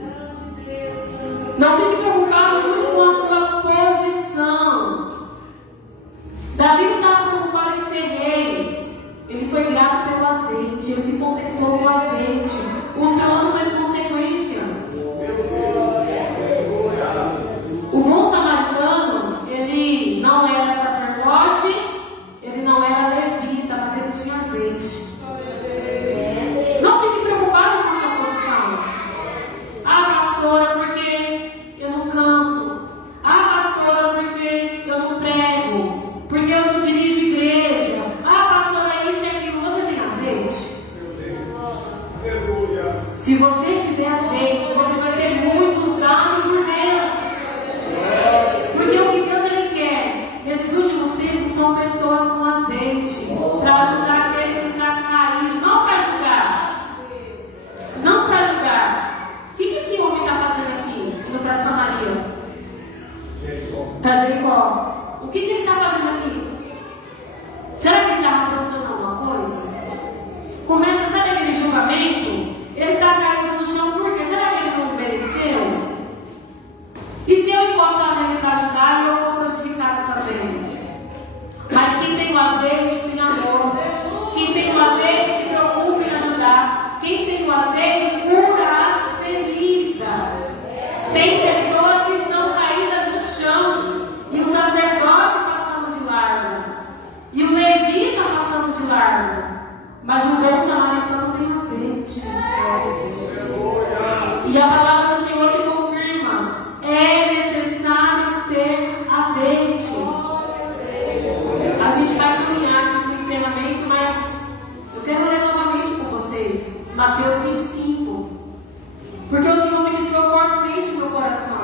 Não fique preocupado muito com a sua posição. Davi não estava preocupado em ser rei. Ele foi grato pelo azeite. Ele se contentou com o azeite. O trono foi consequência. O bom samaritano, ele não era sacerdote, ele não era levita, mas ele tinha azeite. Não fique preocupado com a sua posição. Ah, pastora, porque eu não canto. Ah, pastora, porque eu não prego. Porque eu não dirijo igreja. Ah, pastora, isso e aquilo. Você tem azeite? Se você tiver azeite, você vai ser muito usado por Deus. Porque o que Deus ele quer nesses últimos tempos são pessoas com azeite para ajudar aquele que está caído, não para julgar. Não para julgar. O que esse homem está fazendo aqui, indo para Samaria? Para Jericó. O que ele está fazendo aqui? Será que ele estava aprontando alguma coisa? Começa, sabe aquele julgamento? Ele está caído no chão porque será que ele não mereceu? E se eu encostar nele para ajudar, eu vou prejudicado também. Mas quem tem o azeite tem amor. Quem tem o azeite se preocupa em ajudar. Quem tem o azeite cura as feridas. Tem pessoas que estão caídas no chão e o sacerdote passando de largo e o levita passando de largo. Mas o bom samaritano tem azeite. E a palavra do Senhor se confirma. É necessário ter azeite. A gente vai caminhar aqui para o encerramento, mas eu quero ler novamente com vocês Mateus 25. Porque o Senhor ministrou fortemente no meu coração.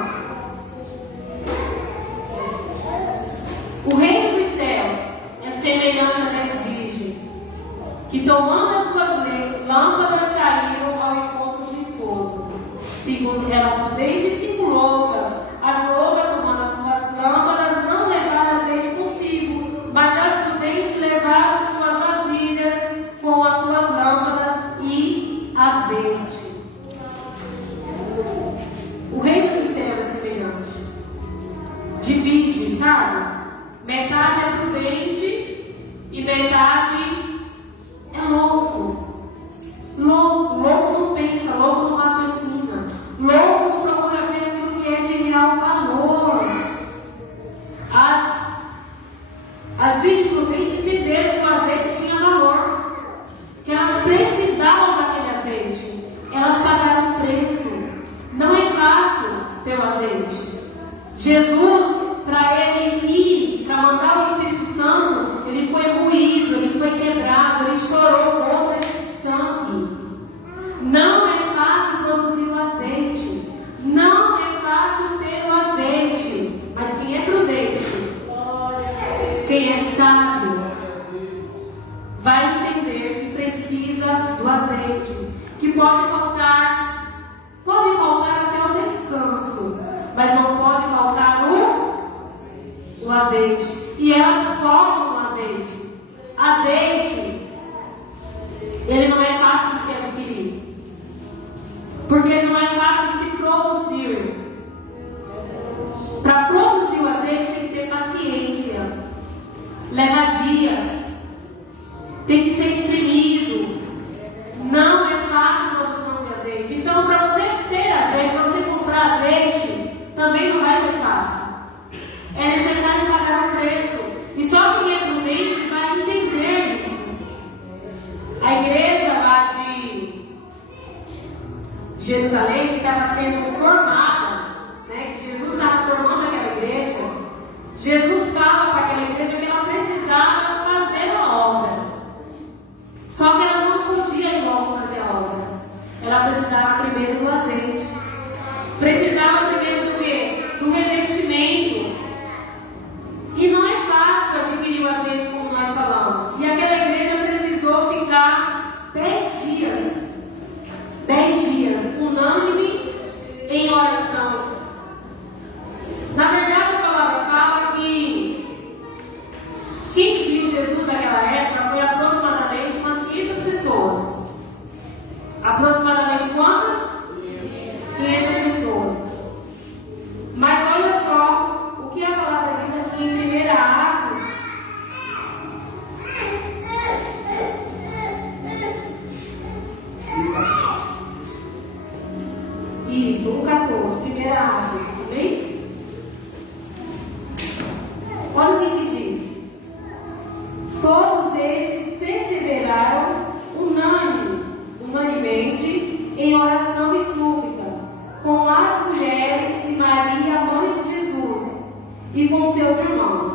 sabe? Metade é prudente e metade é louco. Louco não pensa, louco não raciocina. Louco não procura ver aquilo que é de real valor. As virgens prudentes entenderam que o azeite tinha valor, que elas precisavam daquele azeite. Elas pagaram um preço. Não é fácil ter o azeite. Jesus, para ele ir, para mandar o Espírito Santo, ele foi moído, ele foi quebrado, ele chorou gotas de sangue. Não é fácil produzir o azeite. Não é fácil ter o azeite. Mas quem é prudente, quem é sábio, vai entender que precisa do azeite, que pode faltar até o descanso, mas não pode faltar o azeite. E elas focam no azeite. Azeite, ele não é fácil de se adquirir, porque ele não é fácil de se produzir. Para produzir o azeite tem que ter paciência, leva dias, tem que ser espremido. Não é fácil a produção de azeite. Então, para você ter azeite, para você comprar azeite, também não vai ser fácil. É necessário pagar um preço. E só quem é prudente vai entender isso. A igreja lá de Jerusalém, que estava sendo formada, né, que Jesus estava formando aquela igreja, Jesus fala para aquela igreja que ela precisava fazer a obra. Só que ela não podia ir logo fazer a obra. Ela precisava primeiro do azeite. Precisava primeiro do quê? Do revestimento. E não é fácil adquirir o azeite, como nós falamos. E aquela igreja precisou ficar 10 dias, unânime em oração. Na verdade, a palavra fala que quem viu Jesus naquela época foi aproximadamente umas 500 pessoas. Aproximadamente quantas? 500 pessoas. Mas olha só o que a palavra diz aqui em 1 Atos. Isso, 1,14. 1 Atos, tudo bem? Olha o que diz. Todos estes perseveraram unanimemente em oração e súplica, com as mulheres e Maria, mãe de Jesus, e com seus irmãos.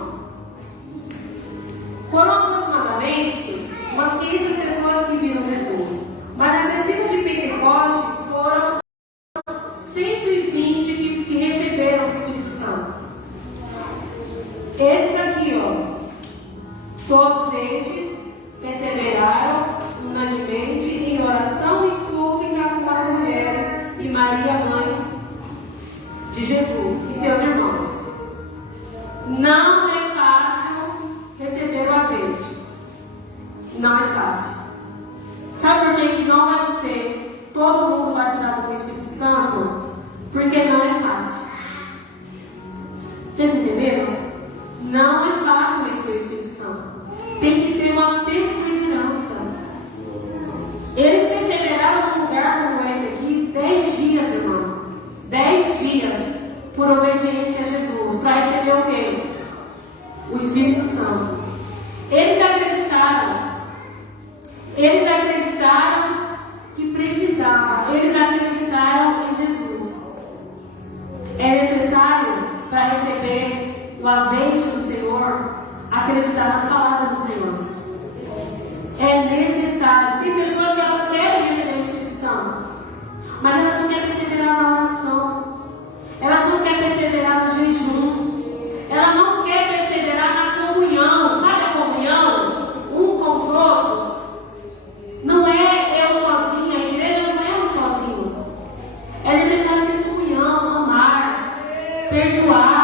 Foram aproximadamente umas 500 pessoas que viram Jesus. Mas na descida de Pentecoste foram 120 que receberam o Espírito Santo. Esses aqui, ó. Todos estes perseveraram unanimemente em oração e súplica com as mulheres e Maria, mãe de Jesus, e seus irmãos. Não é fácil receber o azeite. Não é fácil. Sabe por que não vai ser todo mundo batizado com o Espírito Santo? Porque não é fácil. Vocês entenderam? Não é fácil receber o Espírito Santo. Tem que ter uma perseverança. Eles perseveraram num lugar como esse aqui 10 dias, irmão. 10 dias por obediência a Jesus. Para receber o quê? O Espírito Santo. Eles acreditaram. Eles acreditaram que precisava. Eles acreditaram em Jesus. É necessário, para receber o azeite do Senhor, acreditar nas palavras do Senhor. É necessário. Tem pessoas que elas querem receber o Espírito Santo, mas elas não querem perseverar na oração. Elas não querem perseverar no jejum. Ela não quer perseverar na comunhão. Sabe a comunhão? Um com os outros. Não é eu sozinha. A igreja não é eu sozinho. É necessário ter comunhão, amar, perdoar.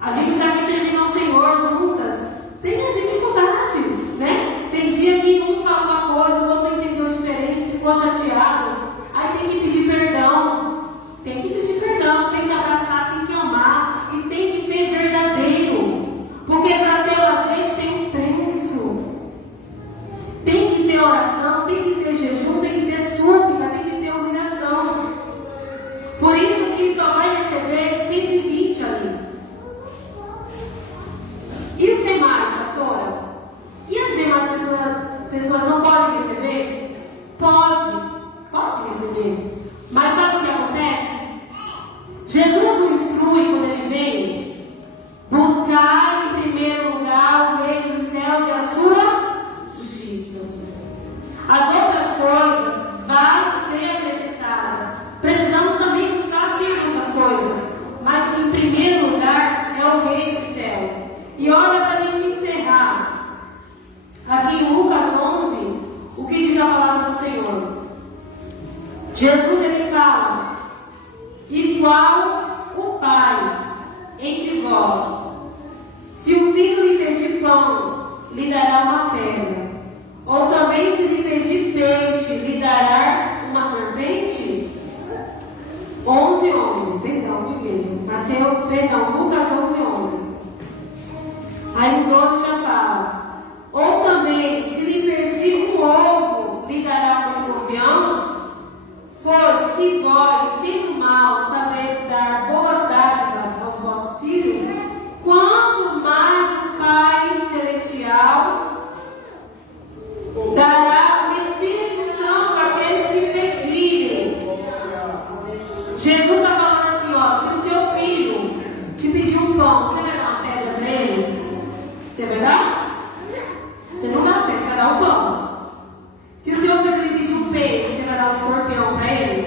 A gente está aqui servindo ao Senhor juntas. Tem a dificuldade, né? Tem dia que um fala uma coisa, o outro entendeu diferente, ficou chateado. Aí tem que pedir perdão. Tem que pedir perdão, tem que abraçar, tem que amar e tem que ser verdadeiro. vós, se o filho lhe pedir pão, lhe dará uma pedra? Ou também se lhe pedir peixe, lhe dará uma serpente? 11:11. Perdão, igreja. Lucas 11:11. Aí o 12 já fala. Ou também, se lhe pedir um ovo, lhe dará um escorpião? Pois, se vós, sendo mal, saber dar boas dádivas aos vossos filhos, quanto mais o Pai Celestial dará o Espírito Santo àqueles que pedirem. Jesus está falando assim, ó, se o seu filho te pedir um pão, você vai dar uma pedra para ele? Você vai dar? Você não dá uma pedra, você vai dar um pão. Se o seu filho lhe pedir um peixe, você vai dar um escorpião para ele?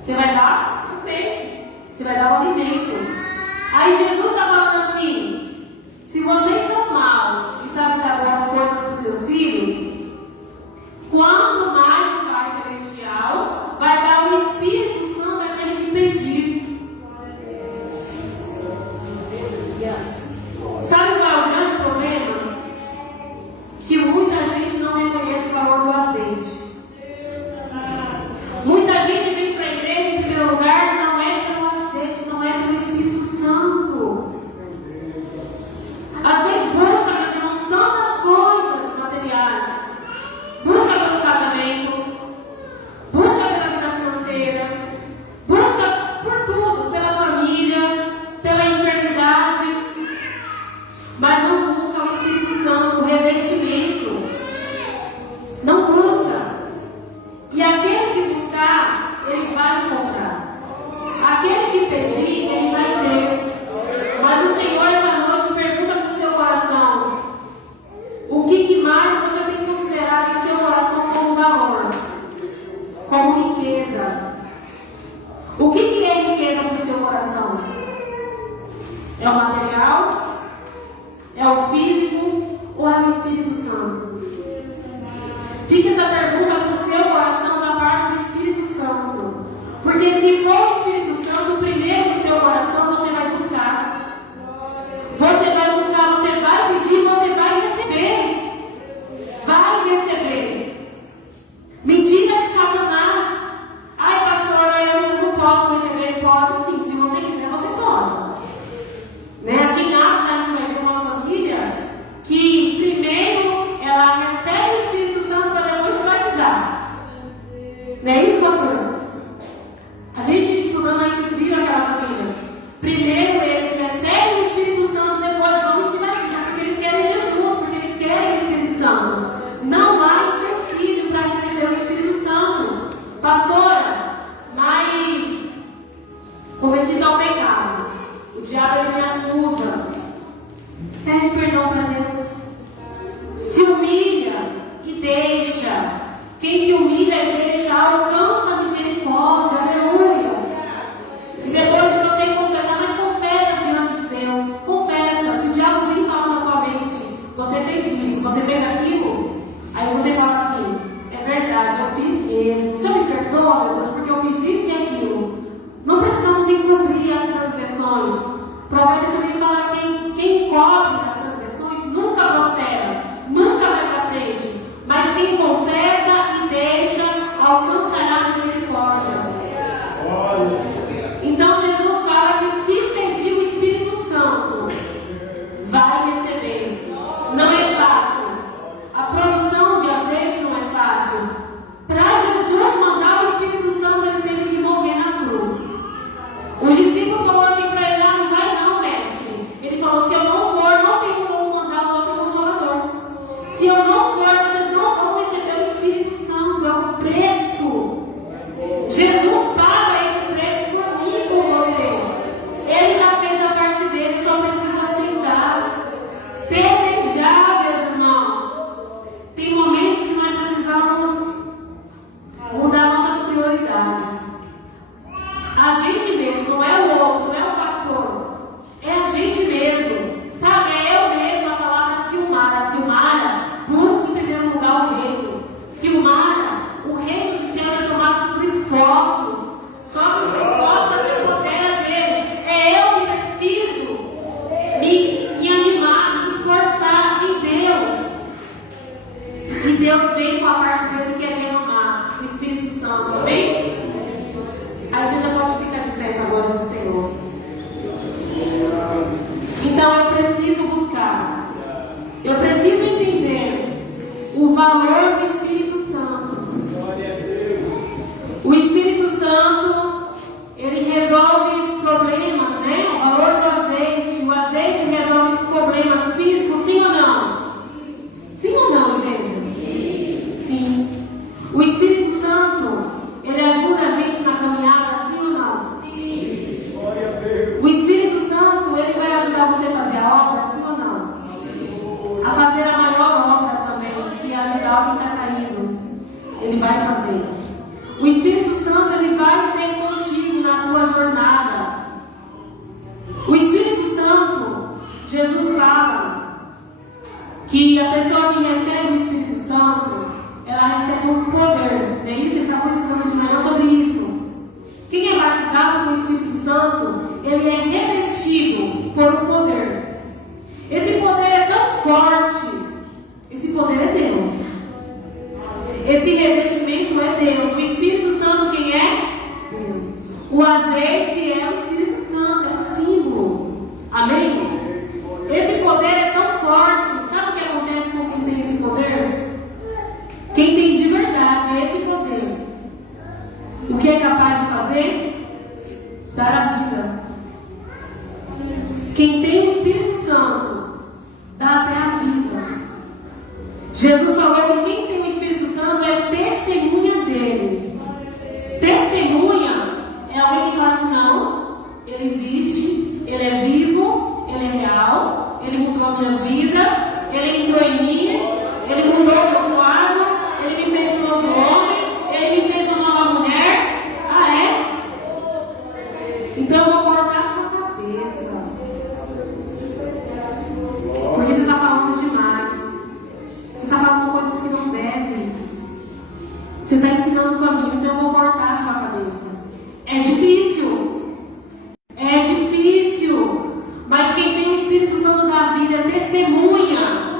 Você vai dar um peixe. Você vai dar um alimento. Aí Jesus está falando assim, se vocês são maus e sabem dar boas coisas para os seus filhos, quanto mais o Pai Celestial vai dar o Espírito Santo àquele que pedir. Sabe qual é o grande problema? Que muita gente não reconhece o valor do azeite. Muita gente vem para a igreja em primeiro lugar, não é pelo azeite, não é pelo Espírito Santo. Às vezes busca, meus irmãos, tantas coisas materiais. Busca pelo casamento, busca pela vida financeira, busca por tudo, pela família, pela enfermidade, mas não busca o Espírito Santo, o revestimento. Não busca. E aquele que buscar, ele vai encontrar. Aquele que pedir, ele vai ter. Mas o Senhor essa noite pergunta para o seu coração: o que mais você tem que considerar em seu coração como valor? Como riqueza? O que é riqueza para o seu coração? É o material? É o físico? Ou é o Espírito Santo? Fica essa pergunta para o seu coração da parte do Espírito Santo. Porque se for o Espírito Santo, primeiro no teu coração você vai buscar. Você vai buscar, você vai pedir, você vai receber. Vai receber. Mentira de Satanás. Ai, pastor, eu não posso receber. Pode sim, se você quiser, você pode. Né? Aqui em Atos a gente vai ver uma família que primeiro ela recebe o Espírito Santo para depois se batizar. Não é isso, pastor? A gente estudando, a gente viu aquela família. Primeiro eles recebem o Espírito Santo, depois vão se batizar, porque eles querem Jesus, porque eles querem o Espírito Santo. Não há empecilho para receber o Espírito Santo. Pastora, mas cometido ao pecado, o diabo ele me acusa. Pede perdão para Deus. Se humilha e deixa. Quem se humilha e deixa alcança a misericórdia. Aleluia. E depois de você confessar, mas confessa diante de Deus. Confessa. Se o diabo vem falar na tua mente, você fez isso, você fez aquilo, aí você fala assim: é verdade, eu fiz mesmo. O Senhor me perdoa, meu Deus, porque eu fiz isso e aquilo. Não precisamos encobrir as transgressões. Provérbios também fala que quem cobre as transgressões nunca prospera, nunca vai para frente. Mas quem confessa e deixa alcançará a ajudar você a fazer a obra, sim ou não? A fazer a maior obra também, que é ajudar alguém que está caído. Ele vai fazer. O Espírito Santo, ele vai ser contigo na sua jornada. O Espírito Santo, Jesus fala que a pessoa que recebe o Espírito Santo, ela recebe um poder. Nem vocês estavam estudando de manhã sobre isso. Quem é batizado com o Espírito Santo, ele é revestido por um poder. Esse poder é tão forte. Esse poder é Deus. Esse revestimento é Deus. O Espírito Santo quem é? Deus. O azeite é o Espírito Santo, é o símbolo. Amém? Esse poder é tão forte. Sabe o que acontece com quem tem esse poder? Quem tem de verdade esse poder, o que é capaz de fazer? Dar a vida. Quem tem o Espírito Santo, dá até a vida. Jesus falou que quem tem o Espírito Santo é testemunha dele. Testemunha é alguém que fala assim, não, ele existe, ele é vivo, ele é real, ele mudou a minha vida, ele entrou em mim, ele mudou o meu quadro, ele me fez um novo homem, ele me fez uma nova mulher. Ah, é? Então eu vou cortar a sua cabeça. Porque você está falando demais. Você está falando coisas que não deve. Você está ensinando o caminho, então eu vou cortar a sua cabeça. É difícil. É difícil. Mas quem tem o Espírito Santo da vida é testemunha.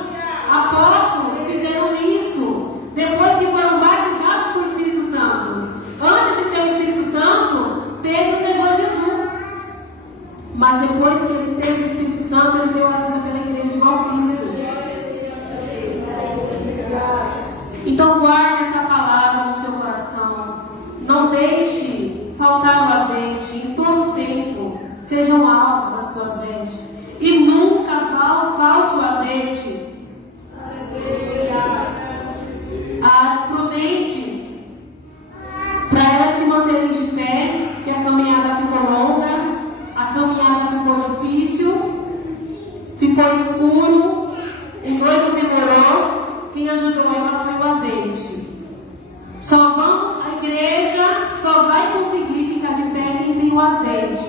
Apóstolos fizeram isso depois que foram batizados com o Espírito Santo. Antes de ter o Espírito Santo, Pedro negou Jesus. Mas depois que ele teve o Espírito Santo, ele deu a vida pela igreja igual Cristo. Então guarde essa palavra no seu coração. Não deixe faltar o azeite em todo o tempo. Sejam altas as tuas vestes. E nunca falte o azeite. As prudentes, para elas se manterem de pé, que a caminhada ficou longa, a caminhada ficou difícil, ficou escuro, o noivo demorou, quem ajudou ela foi o azeite. Só vamos à igreja, só vai conseguir ficar de pé quem tem o azeite.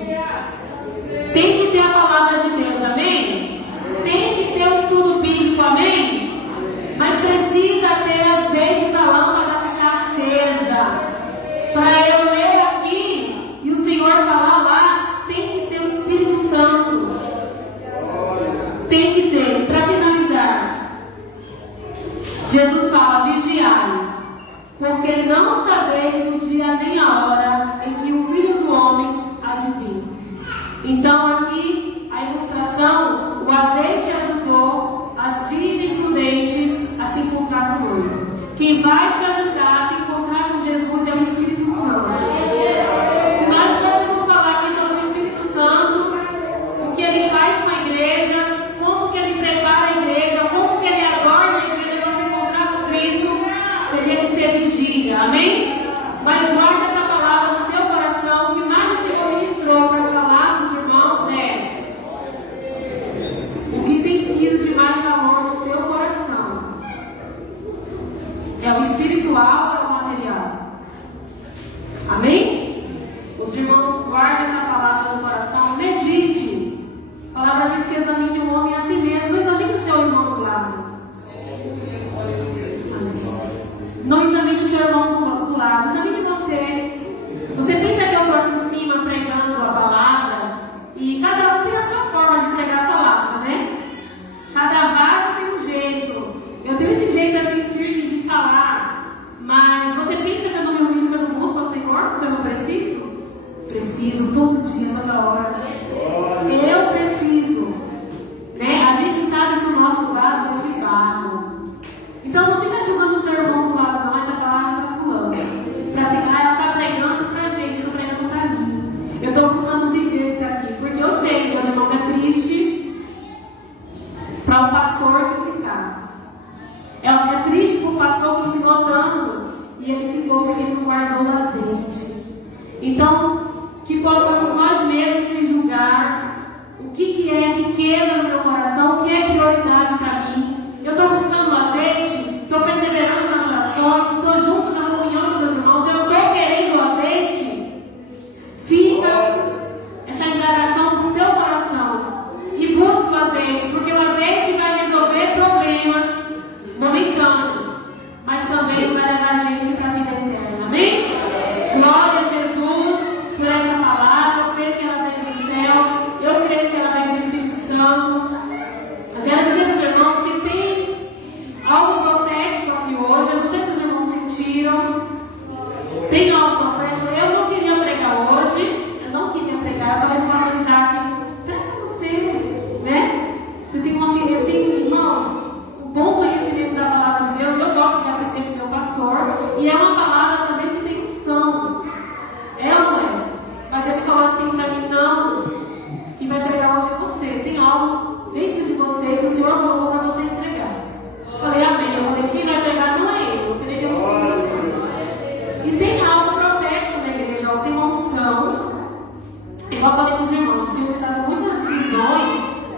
Tem que ter a palavra de Deus, amém? Tem que ter o estudo bíblico, amém? Mas precisa ter azeite da lâmpada ficar acesa. Para eu ler aqui e o Senhor falar lá, tem que ter o Espírito Santo. Tem que ter. Para finalizar, Jesus fala, vigiai, porque não sabeis o dia nem a hora em que o Filho do Homem há de vir. Então aqui a ilustração, o azeite ajudou as virgens prudentes a se encontrar com o noivo. Quem vai te ajudar a se encontrar com Jesus é o Espírito Santo. Se nós fôssemos falar aqui sobre o Espírito Santo, o que ele faz com a igreja, como que ele prepara a igreja, como que ele adorna a igreja para se encontrar com Cristo, teria que ser vigília, amém? Mas guarda essa palavra no teu coração. O que mais o Senhor ministrou para falar para os irmãos é o que tem sido de mais valor no teu coração. É o Espírito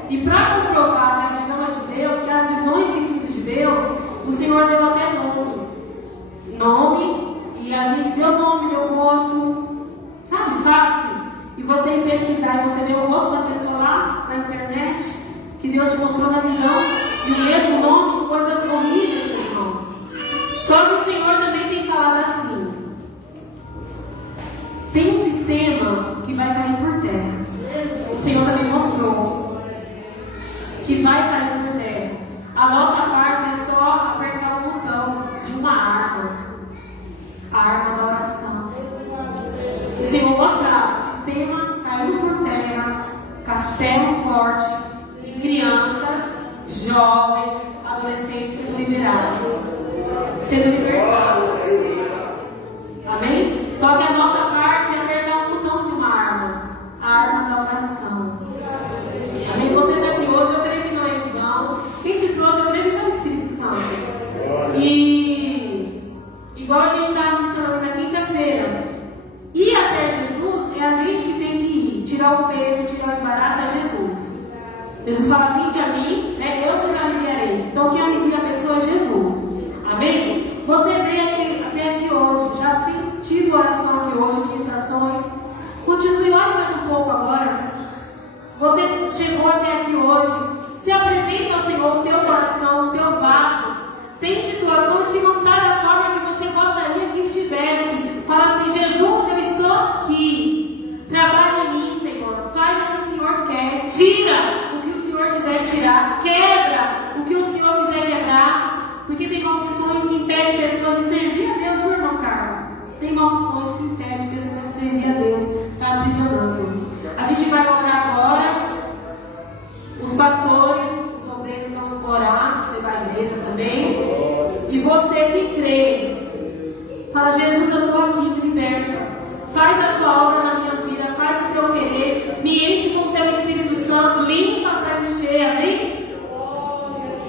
E para comprovar que a visão é de Deus, que as visões têm sido de Deus, o Senhor deu até nome, e a gente deu nome, deu rosto, sabe, face. E você ir pesquisar e você vê o rosto da pessoa lá na internet, que Deus te mostrou na visão, e o mesmo nome, coisas horríveis, irmãos. Só que o Senhor também tem falado assim: tem um sistema que vai cair por terra. O Senhor também mostrou que vai cair por terra. A nossa parte é só apertar o botão de uma arma, a arma da oração. O Senhor mostrava: o sistema caiu por terra, castelo forte, e crianças, jovens, adolescentes sendo liberados, sendo libertados. Amém? Só que a nossa parte é apertar o botão de uma arma, a arma da oração. Amém? Você está aqui hoje, eu creio que não é em vão. Quem te trouxe, eu creio que é o Espírito Santo. E igual a gente estava ministrando na quinta-feira, ir até Jesus é a gente que tem que ir, tirar o peso, tirar o embaraço, é Jesus. Jesus fala: vinde a mim, né? Eu que já aliviarei. Então quem alivia a pessoa é Jesus. Amém? Você veio até aqui hoje, já tem tido oração aqui hoje, ministrações. Continue, ore mais um pouco agora. Você chegou até aqui hoje, se apresente ao Senhor o teu coração, o teu vaso. Tem situações que não estão da forma que você gostaria que estivesse. Fala assim: Jesus, eu estou aqui. Trabalha em mim, Senhor. Faz o que o Senhor quer. Tira o que o Senhor quiser tirar. Quebra o que o Senhor quiser quebrar. Porque tem maldições que impedem pessoas de servir a Deus, meu irmão Carlos. Tem maldições que impedem pessoas de servir a Deus. Está aprisionando. A gente vai orar agora. Os pastores, os obreiros vão orar. Você vai à igreja também. E você que crê, fala: Jesus, eu estou aqui, me liberta. Faz a tua obra na minha vida. Faz o teu querer. Me enche com o teu Espírito Santo. Limpa para encher. Amém?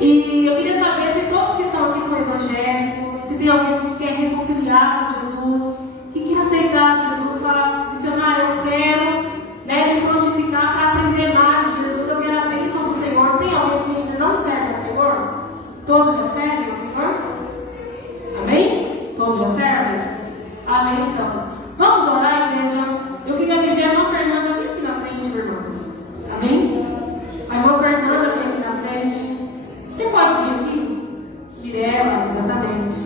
E eu queria saber se todos que estão aqui são evangélicos, se tem alguém que quer reconciliar com Jesus, que quer aceitar Jesus, falar: missionário, eu quero, né, me prontificar para aprender mais de Jesus, eu quero a bênção do Senhor. Tem alguém que ainda não serve ao Senhor? Todos já servem ao Senhor? Amém? Todos já servem? Amém, então. Vamos orar, igreja? Eu queria pedir a irmã Fernanda vir aqui na frente, meu irmão. Amém? A irmã Fernanda vem aqui na frente. Você pode vir aqui? Mirela, exatamente.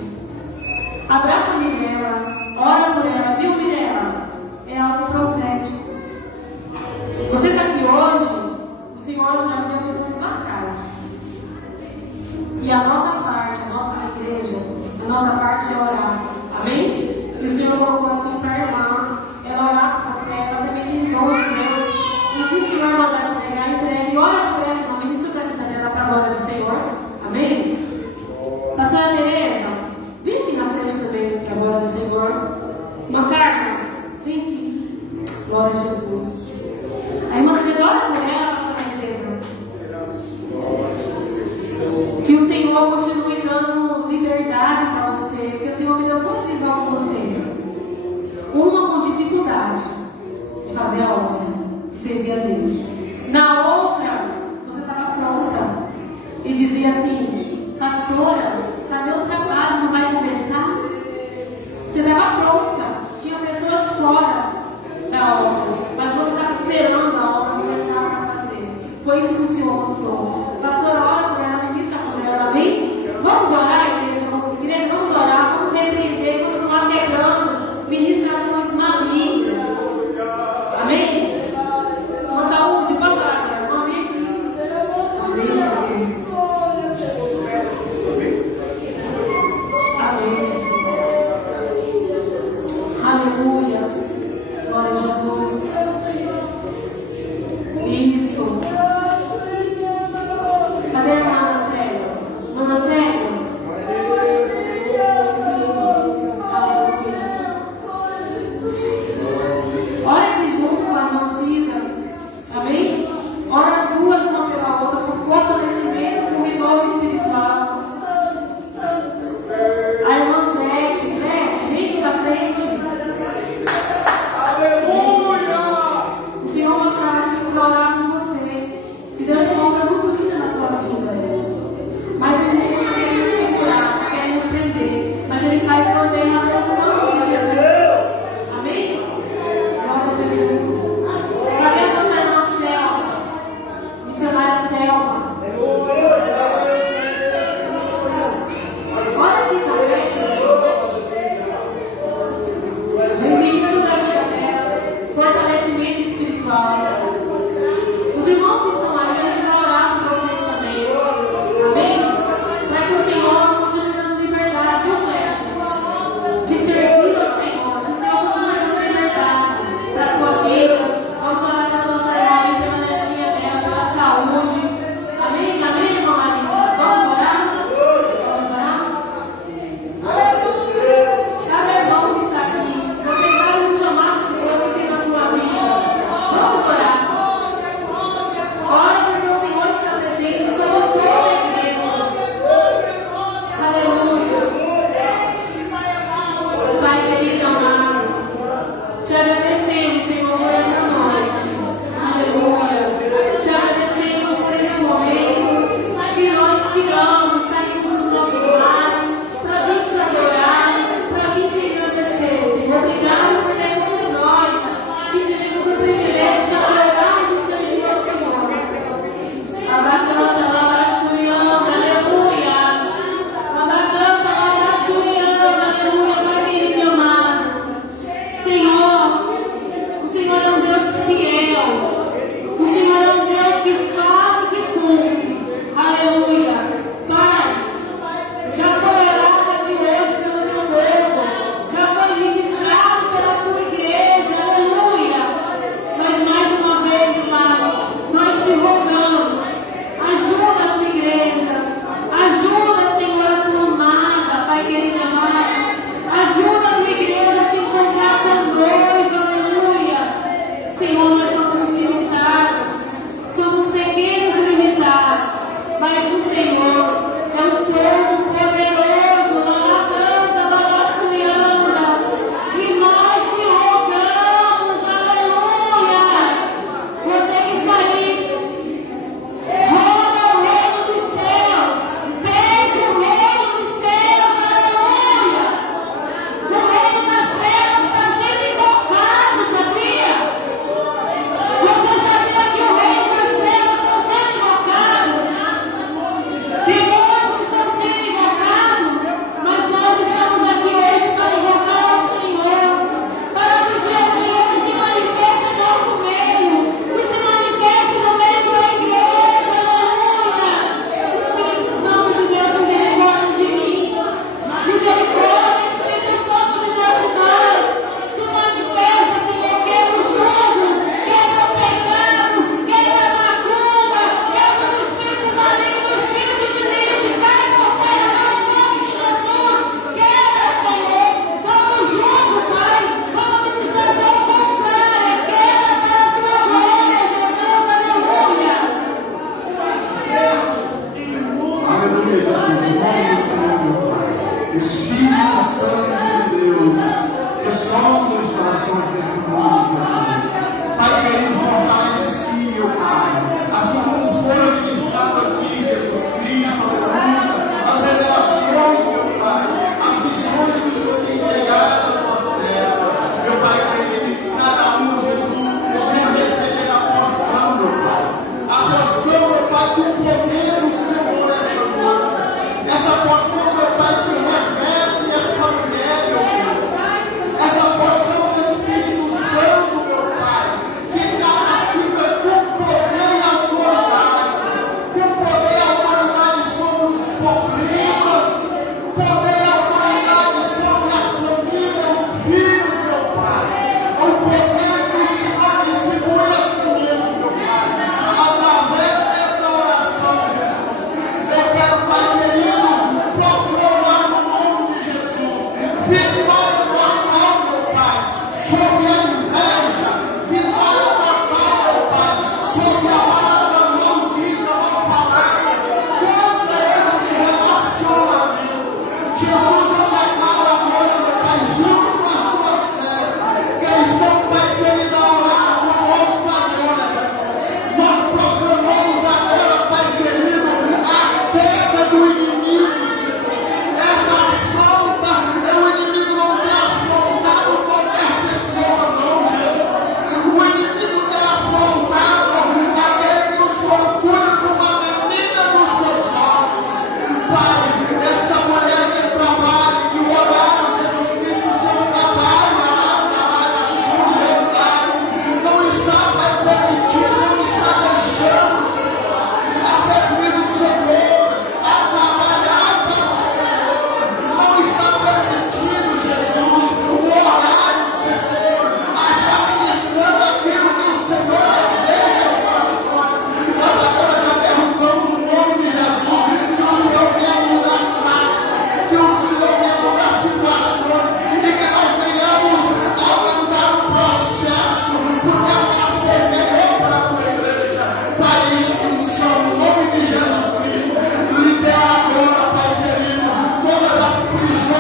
Abraça a Mirela, ora por ela, viu, Mirela? É algo profético. Você está aqui hoje, o Senhor já me deu visões lá atrás. E a nossa parte, a nossa igreja, a nossa parte é orar. Amém? E o Senhor colocou assim para a irmã, ela orar com você, ela também tem dom de Deus. E o que o Senhor mandar pegar, entregue, ora por ela, não ministra para a vida dela, para a glória do Senhor. Amém? Pastora Tereza, vem aqui na frente também, para a glória do Senhor. Irmã Carmen, vem aqui. Glória a Jesus. A irmã Tereza, ora por ela, pastora Tereza. Que o Senhor continue dando liberdade para você, porque o Senhor me deu duas visões com você. Uma com dificuldade de fazer a obra, de servir a Deus. Na outra, você estava pronta e dizia assim: pastora, cadê o trabalho? Não vai começar? Você estava pronta, tinha pessoas fora da obra, mas você estava esperando a obra começar para fazer. Foi isso que o Senhor mostrou.